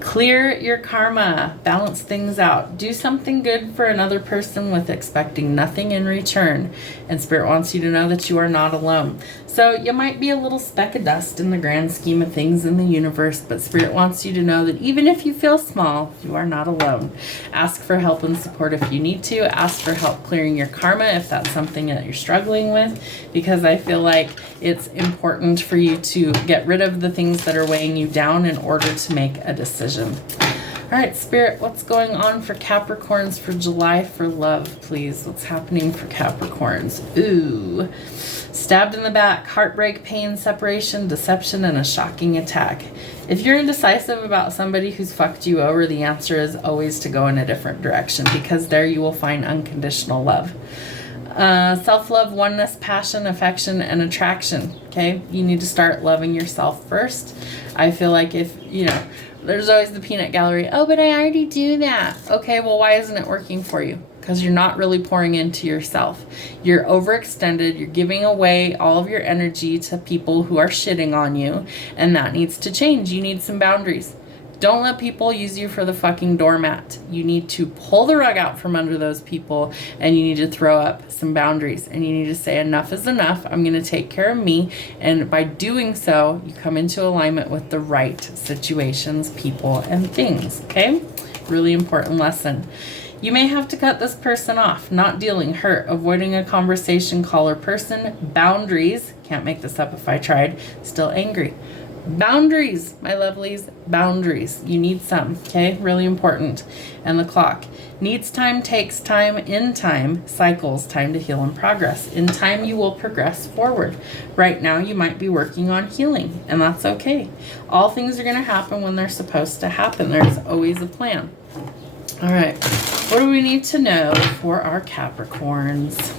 Clear your karma, balance things out. Do something good for another person with expecting nothing in return. And Spirit wants you to know that you are not alone. So you might be a little speck of dust in the grand scheme of things in the universe, but Spirit wants you to know that even if you feel small, you are not alone. Ask for help and support if you need to. Ask for help clearing your karma if that's something that you're struggling with, because I feel like it's important for you to get rid of the things that are weighing you down in order to make a decision. All right, Spirit, what's going on for Capricorns for July for love, please? What's happening for Capricorns? Ooh, stabbed in the back, heartbreak, pain, separation, deception, and a shocking attack. If you're indecisive about somebody who's fucked you over, the answer is always to go in a different direction, because there you will find unconditional love. Self-love, oneness, passion, affection, and attraction. Okay, you need to start loving yourself first. I feel like if, there's always the peanut gallery. Oh, but I already do that. Okay, well, why isn't it working for you? Because you're not really pouring into yourself. You're overextended. You're giving away all of your energy to people who are shitting on you, and that needs to change. You need some boundaries. Don't let people use you for the fucking doormat. You need to pull the rug out from under those people, and you need to throw up some boundaries, and you need to say enough is enough. I'm going to take care of me. And by doing so, you come into alignment with the right situations, people, and things. Okay? Really important lesson. You may have to cut this person off. Not dealing, hurt, avoiding a conversation, call or person. Boundaries. Can't make this up if I tried. Still angry. Boundaries, my lovelies, boundaries. You need some, okay? Really important. And the clock. Needs time, takes time, in time, cycles, time to heal and progress. In time, you will progress forward. Right now, you might be working on healing, and that's okay. All things are going to happen when they're supposed to happen. There's always a plan. All right. What do we need to know for our Capricorns?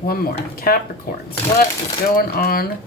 One more. Capricorns. What is going on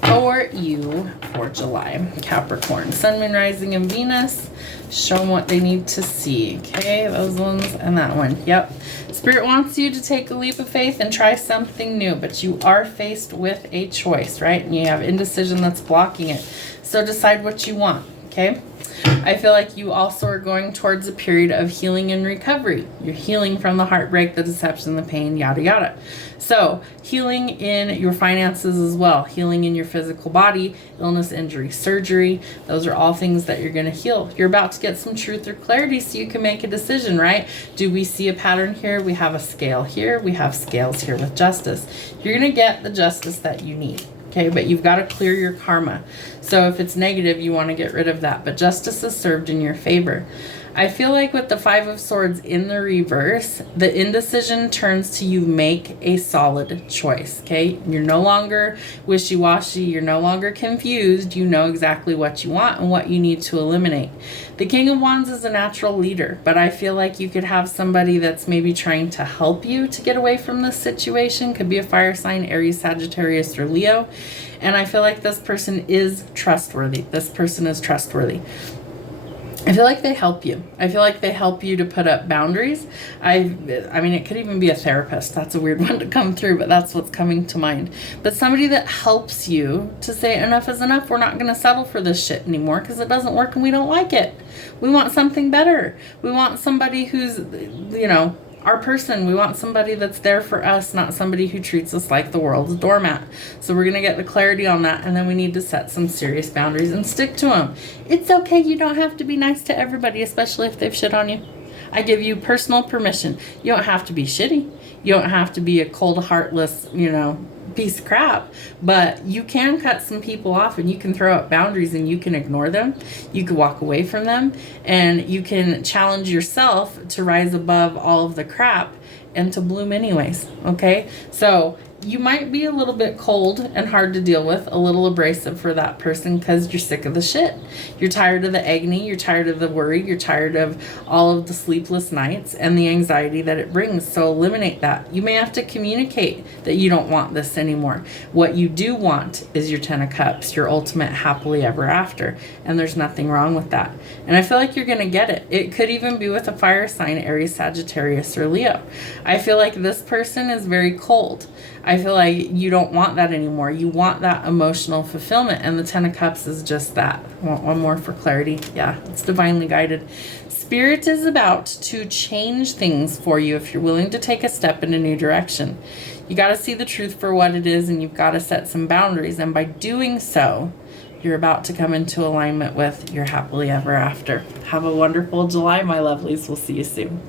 for you for July? Capricorn. Sun, Moon, Rising, and Venus. Show them what they need to see. Okay, those ones and that one. Yep. Spirit wants you to take a leap of faith and try something new, but you are faced with a choice, right? And you have indecision that's blocking it. So decide what you want, okay? I feel like you also are going towards a period of healing and recovery. You're healing from the heartbreak, the deception, the pain, yada, yada. So healing in your finances as well. Healing in your physical body, illness, injury, surgery. Those are all things that you're going to heal. You're about to get some truth or clarity so you can make a decision, right? Do we see a pattern here? We have a scale here. We have scales here with justice. You're going to get the justice that you need. Okay, but you've got to clear your karma. So if it's negative, you want to get rid of that. But justice is served in your favor. I feel like with the Five of Swords in the reverse, the indecision turns to you make a solid choice, okay? You're no longer wishy-washy. You're no longer confused. You know exactly what you want and what you need to eliminate. The King of Wands is a natural leader, but I feel like you could have somebody that's maybe trying to help you to get away from this situation. Could be a fire sign, Aries, Sagittarius, or Leo. And I feel like this person is trustworthy. This person is trustworthy. I feel like they help you. I feel like they help you to put up boundaries. I mean, it could even be a therapist. That's a weird one to come through, but that's what's coming to mind. But somebody that helps you to say enough is enough. We're not going to settle for this shit anymore because it doesn't work and we don't like it. We want something better. We want somebody who's, our person. We want somebody that's there for us, not somebody who treats us like the world's doormat. So we're going to get the clarity on that, and then we need to set some serious boundaries and stick to them. It's okay. You don't have to be nice to everybody, especially if they've shit on you. I give you personal permission. You don't have to be shitty. You don't have to be a cold, heartless, piece of crap, but you can cut some people off, and you can throw up boundaries, and you can ignore them. You can walk away from them, and you can challenge yourself to rise above all of the crap and to bloom anyways. Okay. So you might be a little bit cold and hard to deal with, a little abrasive for that person because you're sick of the shit. You're tired of the agony, you're tired of the worry, you're tired of all of the sleepless nights and the anxiety that it brings. So eliminate that. You may have to communicate that you don't want this anymore. What you do want is your 10 of Cups, your ultimate happily ever after. And there's nothing wrong with that. And I feel like you're going to get it. It could even be with a fire sign, Aries, Sagittarius, or Leo. I feel like this person is very cold. I feel like you don't want that anymore. You want that emotional fulfillment. And the 10 of Cups is just that. Want one more for clarity? Yeah, it's divinely guided. Spirit is about to change things for you if you're willing to take a step in a new direction. You got to see the truth for what it is, and you've got to set some boundaries. And by doing so, you're about to come into alignment with your happily ever after. Have a wonderful July, my lovelies. We'll see you soon.